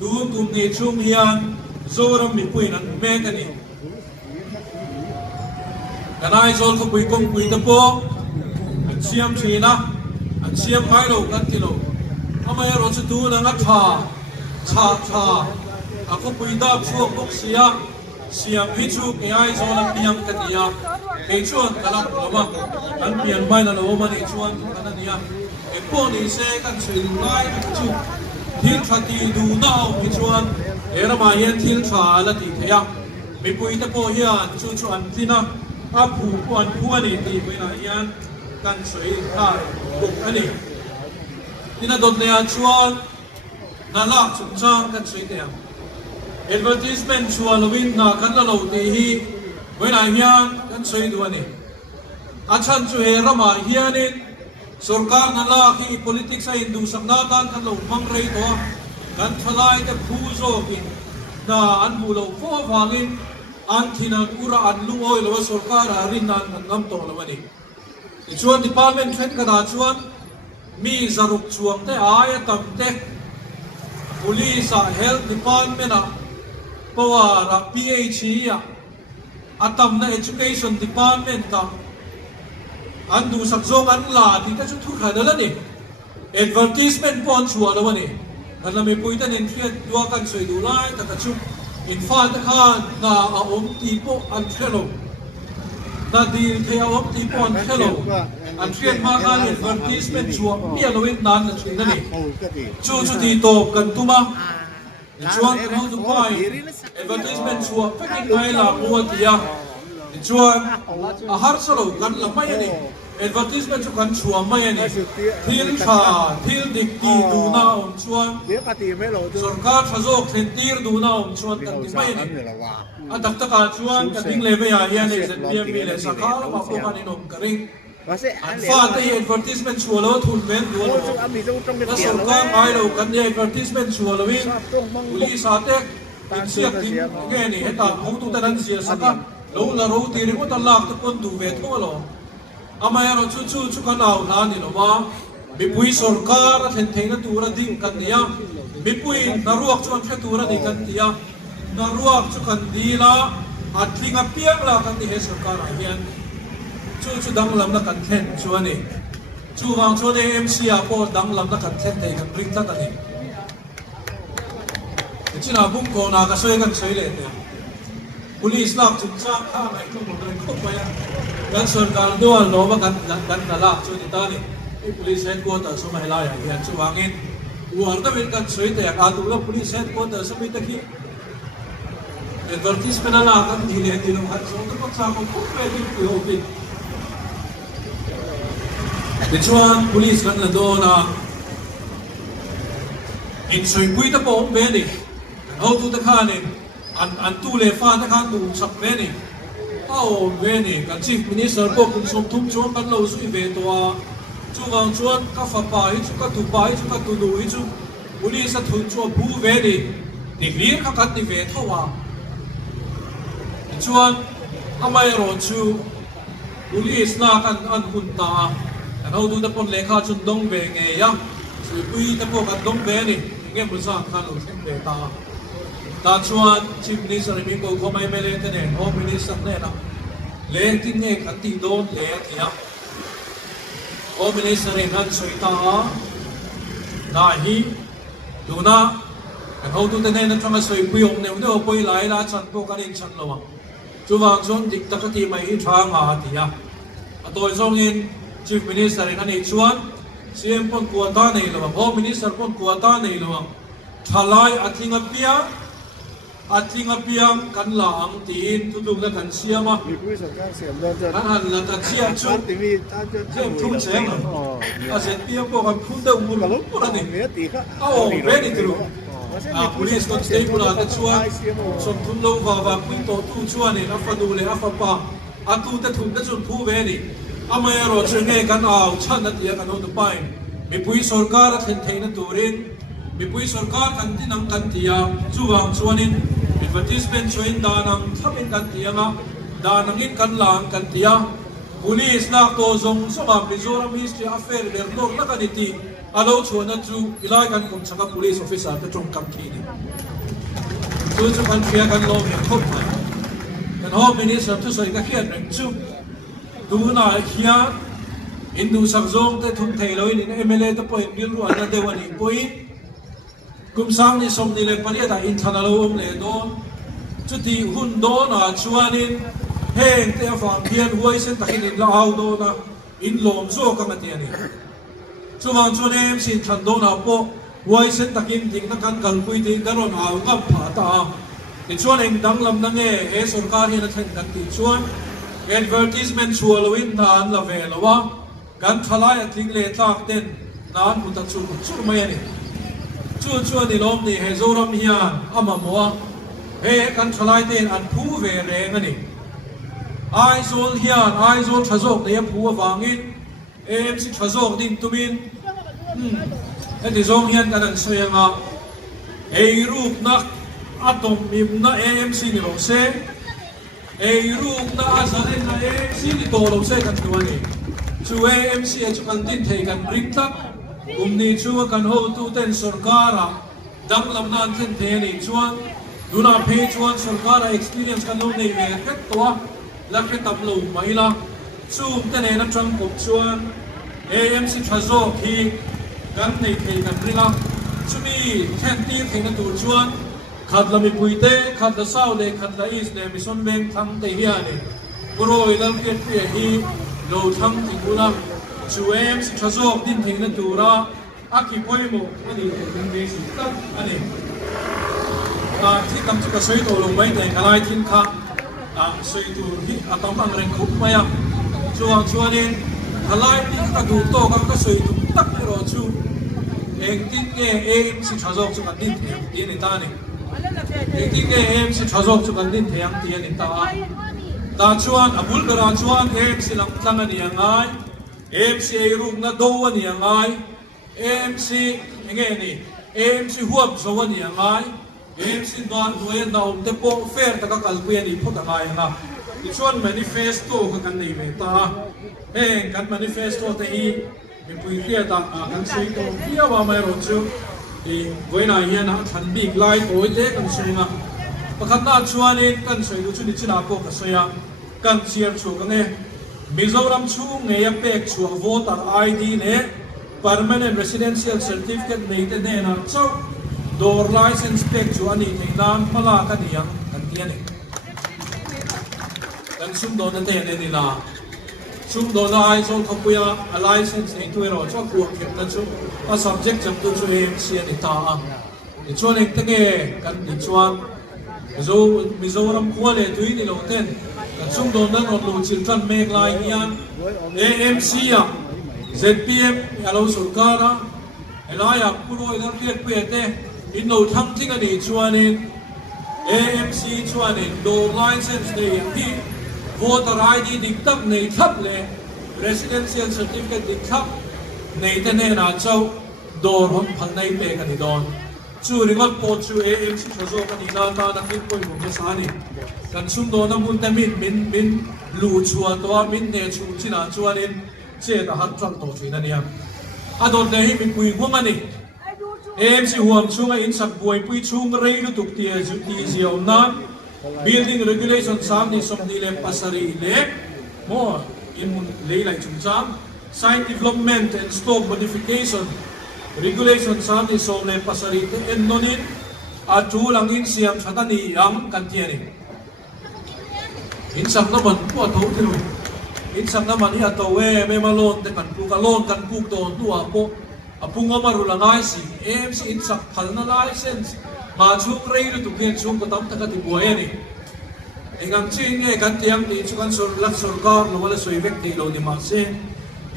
ดูตุ่มนี่ชุ่มเฮียนโซรมีปุยนั้นแม่กันนี่กันไอโซลเขาปุยกงปุยตะโปเชียมชีนะเชียมไม่เรากันที่เราทำไมเราจะดูนะชาaku puida chuak bok sia siam hi chu ke ai zo lam piam ka nia ke chuan kalak lama an pian mai na lo ma ni chuan kana nia e po ni se kan chin lai chu thil thati du na hi chuan era ma hian thil tha la ti theya mi puita po hian chu an tina a phu puan ani ti puina hian kan soi ta buk ani tina don ne a chuan na lak chung chang kan soi te advertisement chua lovin na kan la lo te hi when I hian kan soi du ani achan chu he rama hianin sarkar na la hi politics a hindu sakna kan kan lo mang rei to kan thalai te phu zo kin na an bu lo fo wangin an thina ura an lu oi lo sarkar a rin nan ngam to lo ani chuan department threat ka da chuan mi zaruk chuang te aya tam te police health department pawara PHE atam na education department ka andu sakzong an la ti ta chu thu khadala ni advertisement pon chua lo ni kana me puita nen thiat dua kan soi du lai ta ka chu in fa ta khan na a om ti po an thelo na dil the a om ti po an thelo an thiat ma khan advertisement chua mi lo in nan na chu na ni chu ti to kan tuma chuan kan ho tu pai advertisement chua peking ai la mua tia chuan a har salo kan la mai ani advertisement chu kan chua mai ani thil tha thil dik ti du na om chuan sarkar thazok thlen tir du na om chuan kan ti mai ani a tak taka chuan kan ding leve ya hian ni ZPM mi le sakha ma po kan inom karing fa te advertisement chua lo thun ben du na sarkar ai lo kan ni advertisement chua lo win police ate in siak tin nge ni heta mu tu tanan sia saka lo la ro ti ri ko ta lak ta pon du ve tho lo amaya ro chu kan au na ni lo wa mi pui sarkar then thein na tu ra ding kan nia mi pui na ruak chuan the tu ra ni kan tia na ruak chu kan di la atlinga piang la kan ni he sarkar a hian chu dang lam na kan thlen chuan ni chu wang chuan MC a po dang lam na kan thlen te kan ring ta ta ni china bung ko na ka soi kan soi le te police lak chu cha kha mai ko mo ren khop ya kan sarkar do al no ba kan na la chu ni ta ni police headquarters so mai la ya hian chu wangin war da wen kan soi te a tu la police headquarters so mi ta ki advertisement na kan di le di lo hat so ta pa sa ko khop pe di ko ho bi chuan police kan la do na in soi pui ta po be ni ho tu ta kha ni an tu le fa ta kha tu sak be ni ao be ni kan chief minister ko kun som thum chuan kan lo su ve to chú vàng chuan các phật bài chú các tụ bài chú các tụ đủ chú police thun chu bu ve ni ti hlir kha kat ni ve thowa chuan amai ro chu police na kan an hun ta kan ho du ta pon lekha chun dong ve nge ya sui pui ta po kan dong ve ni nge mu sa khan lo sem ve ta ta chuan chief minister mi ko khomai mele te ne home minister ne na le tin nge kan ti don le thia home minister in han soi ta na hi Luna, and how to the name of the Soy Puyong, no boy Lila, and Pokan in Chanloa. Juvan dictative my Trama, Tia. A toy in Chief Minister in an H1, CM Pon Kuatane, Home Minister Pon Kuatane, Talai Atlingapia, Kanlang, Tin, to do the Kansiama, and Latatia, two channels. As a people have put the wood. Oh, very true. Police constable at the Chuan, some Tunova, Quinto, two Chuan, and Afadule, Afapa, Atu the Tundasun Puveni, Amayaro, Chengan out, Chanat Yakan the Pine, Mipui Sorkar, Container Turin, Mipui Sorkar, Kantinam Kantia, Zuang Chuanin, advertisement showing Danam, Tamin Kantiana, Danangin Kanlang Kantia, Police na to zong sama Mizoram history affair der no nakaniti alo chuan chu ilai kan kum chaka police officer ta chong kam thini chu kan thia kan lo me khop mai kan home minister tu soi ka khian reng chu du na khia indu sak zong te thum thei loi ni MLA ta point mil ru ana dewani point kum sang ni som ni le paria ta in thana lo om le do chu ti hun do na chuanin heng te fam hian huai sen takin in lao do na in lom zo ka mati ani chuwang chunem sin than do na po huai sen takin ding na kan kal pui tin daron au ngam pha ta ti chuan eng dang lam na nge e sarkar hi na thlen kan ti chuan advertisement chualwin na an la ve lawa kan thalai atling le tlak ten nan mu ta chu mai ani chu ni lom ni he zoram hian ama moa he kan thalai ten an phu ve reng ani Aizol hian, Aizol Chazok, the Yapu Wangin, AMC Chazok, Din Tumin, and the Zong Yan and Soyanga, a rook nak atom, na AMC ni Rose, a rook na Azarin na AMC ni Tolo second to one. To AMC at Chukantin take and bring that, Umni Chuakan Ho to ten Sorkara, Danglam Nan Ten Chuan, do not pay Chuan Sorkara experience can only be a pet lakhe tablo maila chu tene na tram kop chuan AMC thazo khi gan nei thei kan ringa chumi thenti theina tur chuan khatlami puite khatla sau le khatla is le mison beng thang te hiani puroi dal ke pe hi lo thang tinguna chu AMC thazo din theina tura aki poimo ani be si tak ani thi tam chu ka soi to lo mai nei kalai thin kha soi tu hi atam ang reng khup maya chuanin halai ti ka du to ka soi tu tak ro chu eng tin nge AMC chazok chu kan din the ti ni ta ni eng tin nge AMC chazok chu kan din the ang ti ni ta chuan abul gara chuan AMC lang tlang ani angai AMC rung na do ani angai AMC nge ni AMC huap zo ani angai AMC don doyen na te po fair ta ka kalpuya ni phota ngai na ichuan manifesto ka kan nei me ta kan manifesto te hi mi pui khia ta kan sei to kia wa mai ro chu voina hian ha than big lai toi te kan sunga pakhat na chuanin kan sei lu chu ni china po ka soya kan chiar chu ka nge Mizoram chu nge ya pek chu voter ID ne permanent residential certificate nei te ne na chau door license pek chu ani theinan pala ka niang kan tiani kan sum do na te ne ni la sum do na ai so khopuya a license nei tu ro cho ku khep na chu a subject jam tu chu AMC ani ta ni chuan ek te kan ni chuan zo Mizoram khwale tui ni lo ten kan sum do na ro lu chiltran mek lai hian AMC ya ZPM alo surkara elaya puro idar ke pe in no thang thing ani chuanin AMC chuanin do license nei hi voter ID dik tak nei thap le residential certificate dik thap nei te ne na chau dor hon phal nei pe kan ni don chu ringot po chu AMC thozo kan ni na ta na kin poi mo ke sa ni kan sum do na mun ta min lu chua to min ne chu china chuanin che da hat chang to thina nia adon le hi min pui ngom ani AMC huam chunga in sak buai pui chung rei lu tuk tia ju ti ziaw nan building regulation sam ni som ni le pasari le mo in mun le lai chung cham site development and stock modification regulation sam ni som le pasari te en nonin a chu lang in siam thatani yang kan tiani in sak na man pu tho thilu in sak na man hi atawe me malon te kan pu ka lon kan pu to tu a po apunga marulangai si AMC in sak phalna license ma chung rei lu tuk hian chung ko tam taka ti buai ani engam ching nge kan tiang ti chu kan sor lak sarkar lo wala soi vek ti lo ni ma se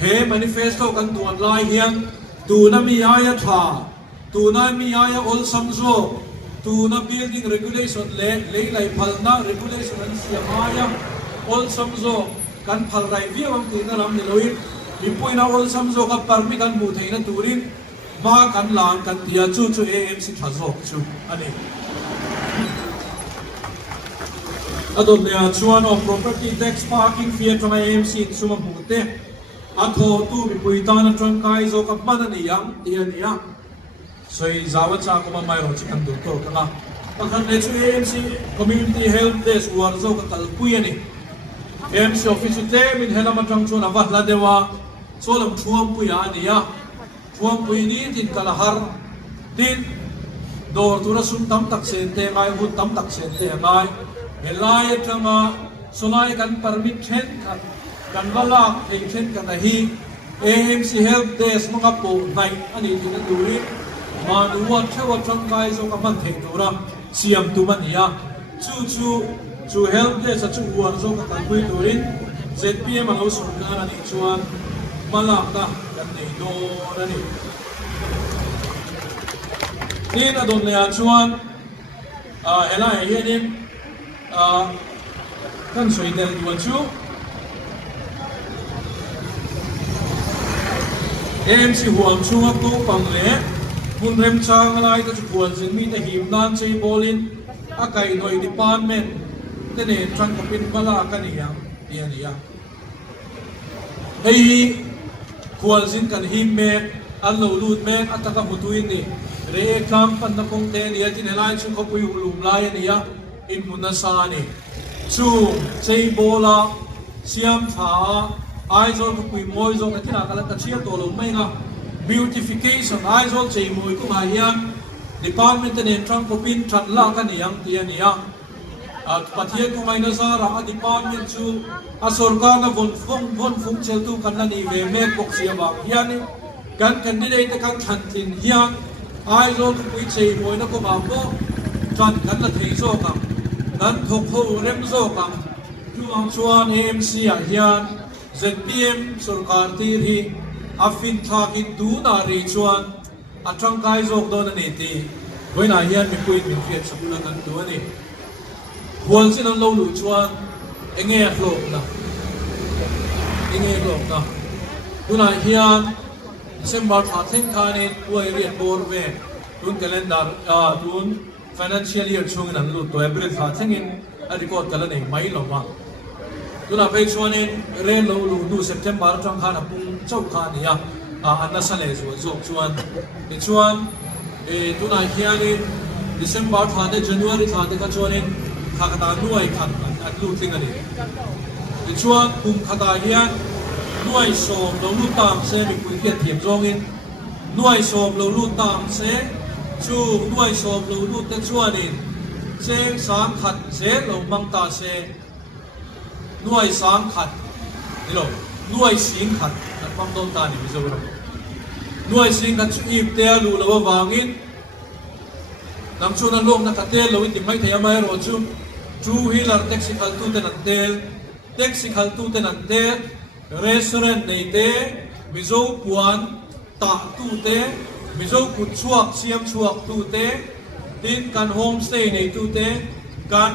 he manifesto kan tuan lai hian tu na mi aya tha tu na mi aya ol samzo tu na building regulation le lai phalna regulation an sia aya ol samzo kan phal rai viam ti na ram ni loin mi poina ol samzo ka permit kan mu theina turin ma kan lang kan tia chu AMC thazok chu ani adon ne chuan of property tax parking fee from AMC suma mute atho tu mi puita na trangkai zo ka man ani yang tia nia soi zawa cha ko mai ro chi kan du to kana pakhan le chu AMC community health desk war zo ka kal pui ani AMC office te min hela ma tang chuna va la dewa solam thuam pui ania thuam pui ni tin kalahar tin dor tura sum tam tak sen te mai hu tam tak sen te mai helai tama solai kan permit chen kan wala thei chen kan hi AMC help desk mga po nai ani tin duri ma duwa thewa tang kai zo ka man thei tura siam tu man ya chu help desk chu war zo ka kan pui turin ZPM ang usong ka ani chuan malaka kan nei do ani ni na don le chuan ela hianin kan soi del duan chu AMC huam chu tu pang le mun rem chang lai ta chu puan sin mi ta him nan chei bolin akai noi department te ne tran ko pin bala kan ya ya hei kual sin kan him me an lo lut me ataka mutuin ni re kam pan na kong te ni atin helai chu ko pui ulum lai ni ya in munasa ni chu sei bola siam tha ai zo ko pui moi zo ka thina kala ka chia to lo mai nga beautification ai zo chei moi ko ma hian department ne trang ko pin that la ka ni yang ti ni ya pathian ko mai na sa ra department chu a sarkar na von phong chel tu kan na ni ve me bok sia ba hian kan candidate kan than tin hian ai zo ko pui chei moi na ko ma bo than kan la thei zo ka nan thok ho rem zo ka tu ang chuan AMC a hian ZPM sarkar ti ri afin thakin du na ri chuan atang kai zo do na ni ti boina hian mi pui min fiat sakuna kan tu ani huan sin an lo lu chuan enge hlok na tuna hian December tha theng khanin puai riat bor ve tun calendar tun financial year chung nan lu to April tha thengin a record kala nei mai lo ma tuna pe chuanin re lo lu du September tang khana pung chau kha ni ya anna sale zo chuan e chuan tuna hianin December tha de January tha de ka chuanin khakata nuai khat at lu thingani e chuan kum khata hian nuai som lo lu tam se mi pui khiat thiam zongin nuai som lo lu tam se chu nuai som lo lu te chuanin se sang khat se lo mang ta se nuai sang khat ni lo nuai sing khat at mam don ta ni zo ro nuai sing khat chu ip te lu lo wangin nam chu na lom na ka te lo ti mai thaya mai ro chu two wheeler taxi khal tu te nan tel taxi khal tu te nan te restaurant nei te mizo puan ta tu te mizo ku chuak siam chuak tu te tin kan homestay nei tu te kan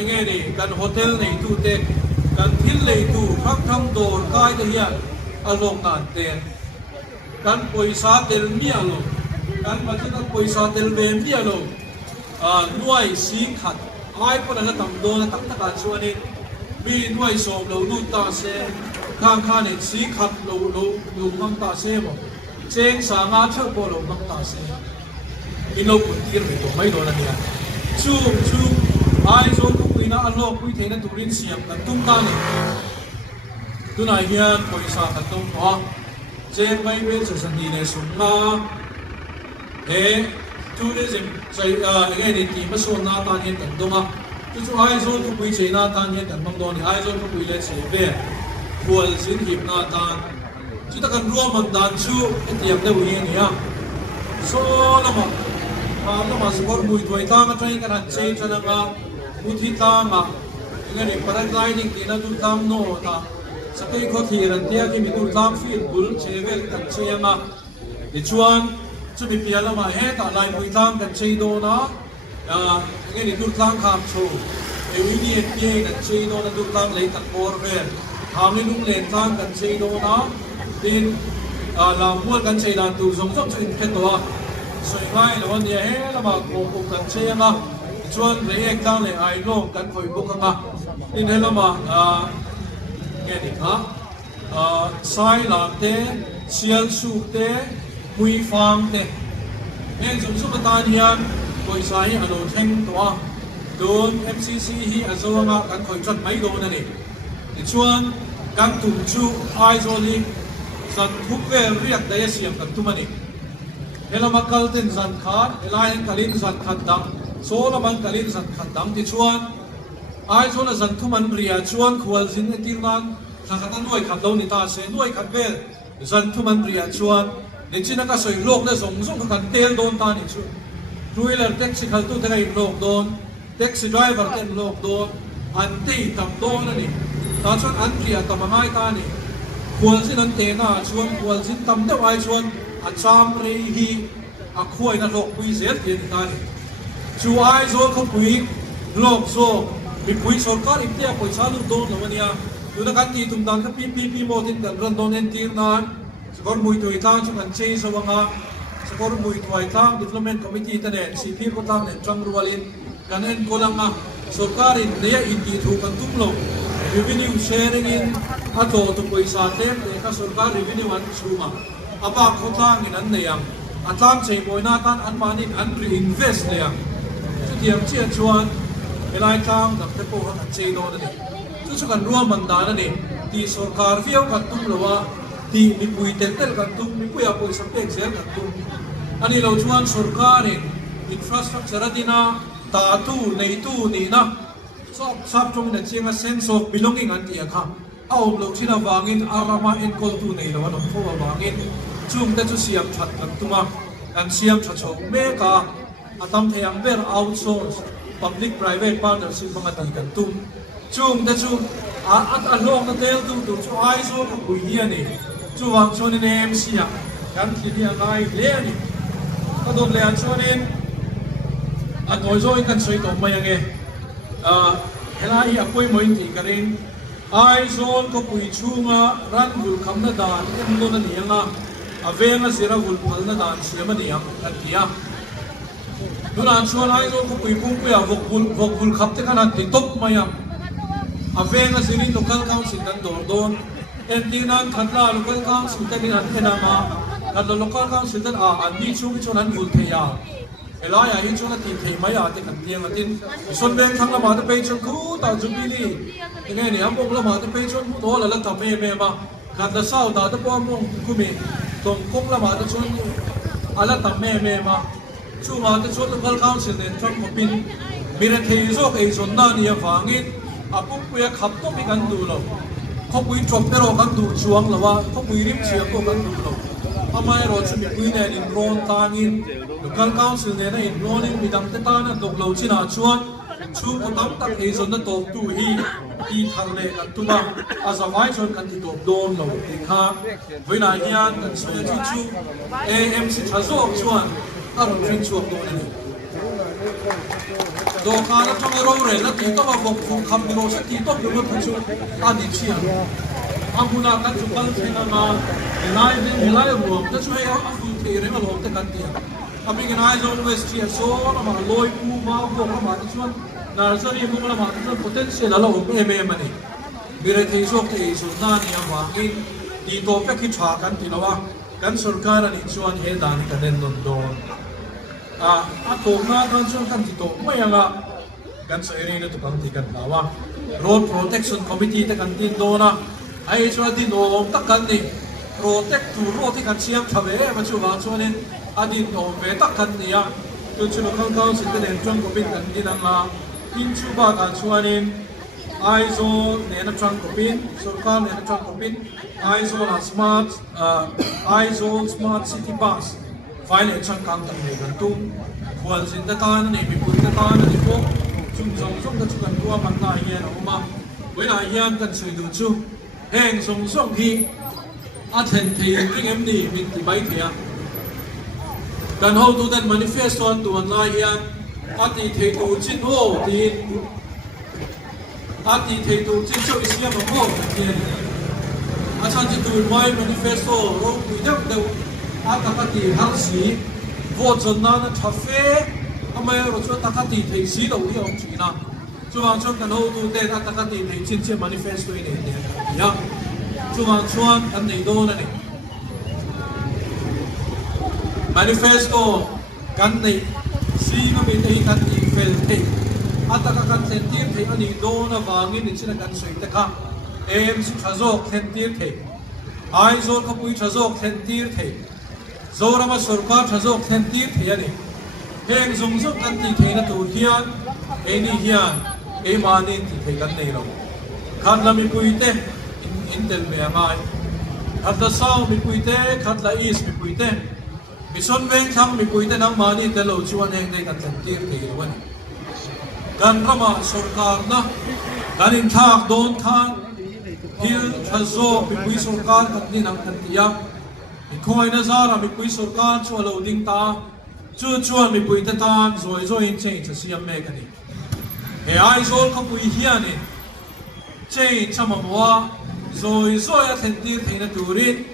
enge nei kan hotel nei tu te kan thil nei tu khak thang dor kai te hian along nan te kan poisa tel mialo kan budget kan poisa tel ve mialo nuai si khat ai pon na tam do na tak taka chuani mi nuai som lo nu ta se khang khan ne si khat lo mang ta se mo cheng sa nga thau po lo mang ta se ino pun tir me to mai do na nia chu ai zon ku ina allo pui theina turin siam kan tum ta ni tunai hian poisa kan tum ho cheng mai be chu san di ne sum na he tourism sai nge ni ti ma so na ta ni kan doma chu ai zon ku pui chei na ta ni kan mang do ni ai zon ku pui le che ve kual sin hip na ta chu ta kan ruam man dan chu etiam de wi ni ya so na ma support mui thoi ta ma train kan chei chana nga uthi ta ma nge ni paragliding ti na tu tam no ta sakai kho thi ran tia ki mi tu tam field bul che ve kan che nga ni chuan chu mi pia la ma he ta lai mui tam kan chei do na nge ni tu tam kham chu e wi ni pia kan chei do na tu tam le tak por ve hang ni lung le tam kan chei do na tin la mua kan chei lan tu zong zong chu in phet to soi ngai lo ni he la ma ko kan chei nga chuan le ek tang le ai lo kan khoi bu ka nga in he la ma nghe đi ha sai làm thế siêu su thế quy phang thế nên chúng chúng ta hiền coi sai anh nói thanh toa đồn MCC hi azoma nga kan khoi chat mai do na ni ti chuan kan tum chu ai zoli san thuk ve riak dai siam kan tumani elama kalten san khat elai kalin san khat dam so laman kalin san khat dam ti chuan ai zo na zan thuman ria chuan khual zin etirnan thakata nuai khat lo ni ta se nuai khat vel zan thuman ria chuan ni china ka soi lok na zong zong kan tel don ta ni chu two wheeler taxi khal tu takai lok don taxi driver ten lok don an te tam don ani ta chuan an ria tamangai ta ni khual zin an te na chuan khual zin tam deuh ai chuan a cham re hi a khuai na lok pui zel ti ni ta ni chu ai zo kho pui lok zo bị quỹ सरकार इतने पैसा लुट दो नवनिया तुना kan ti tum dan ka PPP mo tin kan ran don en tir nan skor mui tu itang chu kan chei sawanga skor mui tu itang development committee ta ne CP ko tang ne trang rualin kan en kolanga सरकार in ne in ti thu kan tum lo revenue sharing in ato tu paisa tem ne ka सरकार revenue an chuma apa khotang in an ne yang atlam chei boina tan an manin an reinvest le yang chu tiam chia chuan elai tang dam te po han chei do na ni chu chu kan ruam man da na ni ti sarkar viau kan tum lowa ti mi pui tel tel kan tum mi pui a poi sam pek zel kan tum ani lo chuan sarkar in infrastructure adina ta tu nei tu ni na sap chung na chinga sense of belonging an ti a kha a om lo china wangin arama en kol tu nei lo an tho wangin chung te chu siam that kan tuma kan siam tha chho me ka atam theyang ber outsource public private partnership mga tan tum chung ta chung at along na tel tu chu ai zo ko bui hi ani chu wang chon in MC ya kan thi dia ngai le ani ka dom le an chon in at noi zo in kan soi to mai ange helai apoi moi ti karin ai zon ko pui chunga ran bul kham na dan em lo na nianga avenga sira bul phal na dan siama niam atia Dunan chuan ai zo ko pui pung pui a vok bul khap te kana ti top mayam avenga siri local council kan dor don en tinan khatla local council kan in an enama khatla local council kan an ni chu ki chon an bul theya elaya hi chona ti thei maya te kan tiang atin son beng thang la ma te pe chon khu ta jubili nge ni am bong la ma te pe chon mu do la ta me ma khatla sau ta te po mong ku mi tong kong la ma te chon ala ta me ma chu ma te chon local council ne thang ko pin mire thei zo ei zon na ni awangin apuk puya khap to mi kan du lo kho pui chop te ro kan du chuang lawa kho pui rim chia ko kan du lo amai ro chu mi pui ne in ron tangin local council ne na in ronin midam te ta na dok lo china chuan chu ko tam tak ei zon na top tu hi ti thang le kan tu ba azawai chon kan ti top don lo ti kha voina hian kan soya chi chu AMC thazo chuan aron trin chuak don ni do khana trong ro re na ti to ba bok kham ni ro sa ti to lu ma chu ani chi amuna kan chupal thena ma hilai ruam ta chu hei a fu the re ma lom te kan tia ami ke nai zone west ya so na ma loi pu ma ko ma ta chuan nursery mo ma ta chuan potential ala om em ani bire thei sok thei so na ni awangin di to pe ki tha kan ti lawa kan sarkar ani chuan he dan kan nen non don a to na kan chuan kan ti to mai anga kan sa area to kan ti kan lawa road protection committee te kan tin do na ai chuan di nom tak kan ni protect to road ti kan siam thave ma chu wa chuan in adin nom ve tak kan ni ya tu chu kan council te nen chuan ko bin kan din anga in chu ba kan chuan in ISO nena chang kopin sarkar nena chang kopin ISO la smart ISO smart city bus file chang kang tan me kan tum khwal sin ta tan ne mi pui ta tan ni ko chung song song ta chu kan tua man na hian oma we na hian kan sui du chu heng song song hi a then thei ring em ni min ti bai thia kan ho tu dan manifesto an tu an la hian a ti thei tu chin ho tin ati thei tu chin so islam mo tian a chan chi tu mai manifesto ro pi deuh deuh a ta ka ti hal si vo chon na na tha fe amai ro chu ta ka ti thei si do hi ong chi na chuan chuan kan ho tu te ta ka ti thei chin che manifesto ni ne ya chuan chuan kan nei do na ni manifesto kan nei si ma mi te kan ti fel te ataka kan sentir the ani do na wangin ni china kan soi ta kha em su thazok sentir the ai zo ka pui thazok sentir the zora ma sarkar thazok sentir the ani heng zung zung kan ti the na tu hian eni hian e mani ti the kan nei ro khat la mi pui te intel me angai khat la sau mi pui te khat la east mi pui te mi son veng thang mi pui te nang mani te lo chuan heng nei kan sentir the ro ani kan rama sarkar na kan in thak don thang hil thazo mi pui sarkar kan ni nang kan tia mi khoi na zara mi pui sarkar chu lo ding ta chu chuan mi pui ta tan zoi zoi in change cha siam me kan ni he ai zol ka pui hian ni change chama wa zoi zoi a then tir theina turin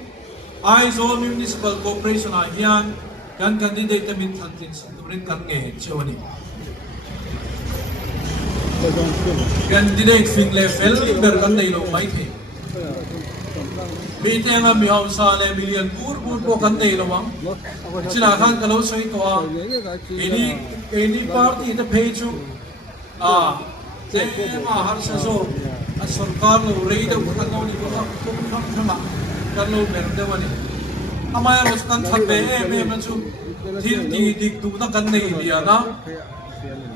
ai zol municipal corporation a hian kan candidate min thantin turin kan nge chewani candidate fin le fel ber kan nei lo mai the mi te nga mi hom sa le million pur ko kan nei lo wang china khan ka lo soi to any party the pay chu te ma har sa so a sarkar lo rei da kan no ni ko tum thama kan lo ber de wani amaya ros kan thabe me ma chu thil ti dik tu na kan nei dia na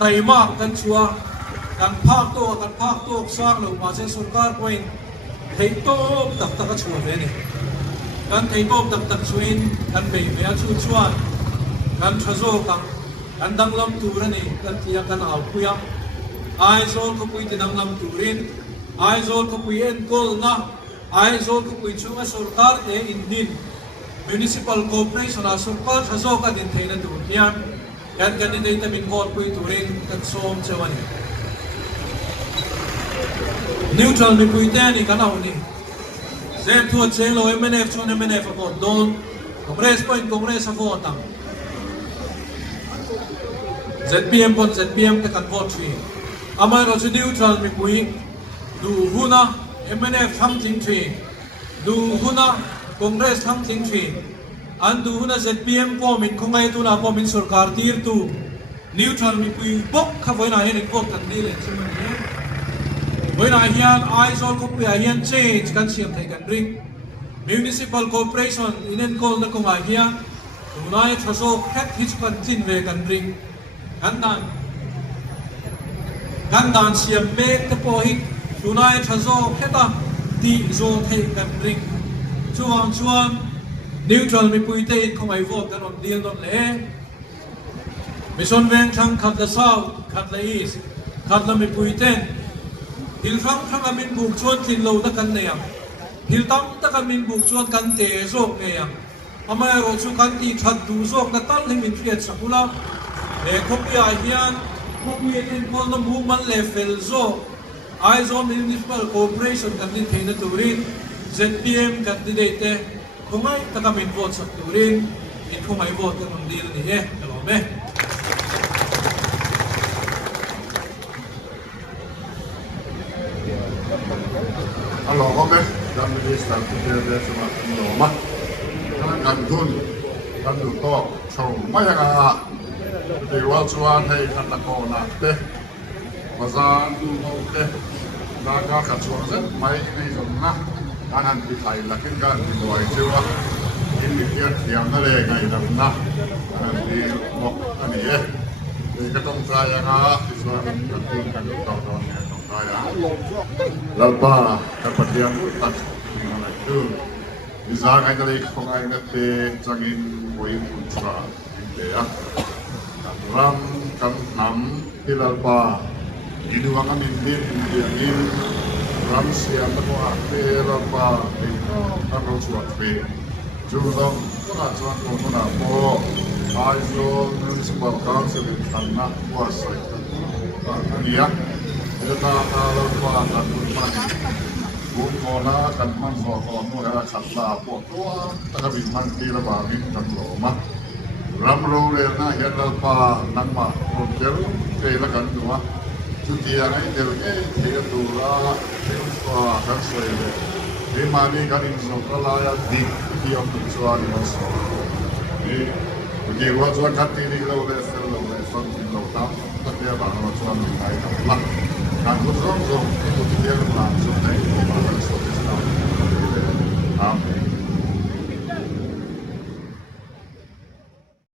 taima kan chua kan phak to sang lo ma se sarkar point thei to tak tak chu ve ni kan thei to tak chuin kan be me chu chuan kan thazo kan danglam tu ra ni kan tia kan au puya ai zol ko pui te danglam turin ai zol ko pui en kol na ai zol ko pui chunga sarkar te indin municipal corporation a sarkar thazo ka din theina tu hian kan candidate min kol pui turin kan som chawani neutral mi pui te ni kan au ni zem thu chen lo MNF chon MNF ko don congress point congress a vote ZPM pon ZPM te kan vote tri amai ro chu neutral mi pui du huna MNF tham ting tri du huna congress tham ting tri an du huna ZPM po min khongai tu na po min sarkar tir tu neutral mi pui bok kha voina hen ko kan ni le chu man voina hian ai zol ko pui hian change kan siam thai kan ring municipal corporation inen kol na ko nga hian tunai thaso khet hich kan tin ve kan ring kan dan siam me te po hi tunai thazo kheta ti zo thei kan ring chuan neutral mi pui te in khomai vote kan on deal dot le mission ven thang khat la south khat la east khat la mi pui ten hil thang amin buk chuan thin lo da kan ne ya hil tam ta kan min buk chuan kan te zok ne ya amai ro chu kan ti that du zok na tal him in fiat sakula le khopia hian khopia ten kol na mu man le fel zo ai zo municipal corporation kan din theina turin ZPM candidate kung ay takamin vote sa turin kung ay vote ng deal niya kalome Allora, come dan lista de sama Roma. Kan gun kan to chong maya ga de wa chuan hei kan ta ko na te mazan du ho te na ga ka chuan se mai ni zong na anan ti thai la kin ga ti loi chewa in ni tian tiam na le ngai dam na anan ti mo ani e ka tong tra ya ga ti chuan kan tu kan to to ne tong tra ya lalpa kapatian tak tu Isang ay nalik kung ay nati jangin buhay putra hindi ram kan nam hilal pa ginuwa kami hindi ram siya na ko hilal pa ang suwat pe Jurong kuna chuan ko muna po Aizo Municipal Council in Tanna Puasa niya ito na halal pa at buong kona kan man so ko mo era khatla po to ta bi man ti la ba min kan lo ma ram ro le na ya dal pa nang ma ko ker ke la kan du ma chu ti ya ngai del ke te du la te ko kan so le e ma ni kan in so ka la ya di ti om tu so ani ma so e ko ji wa so ka ti ni lo le son ti lo ta ta te ba no so ni ai ta la kan ko so ko ti ya ma so dai ko ba so ti sa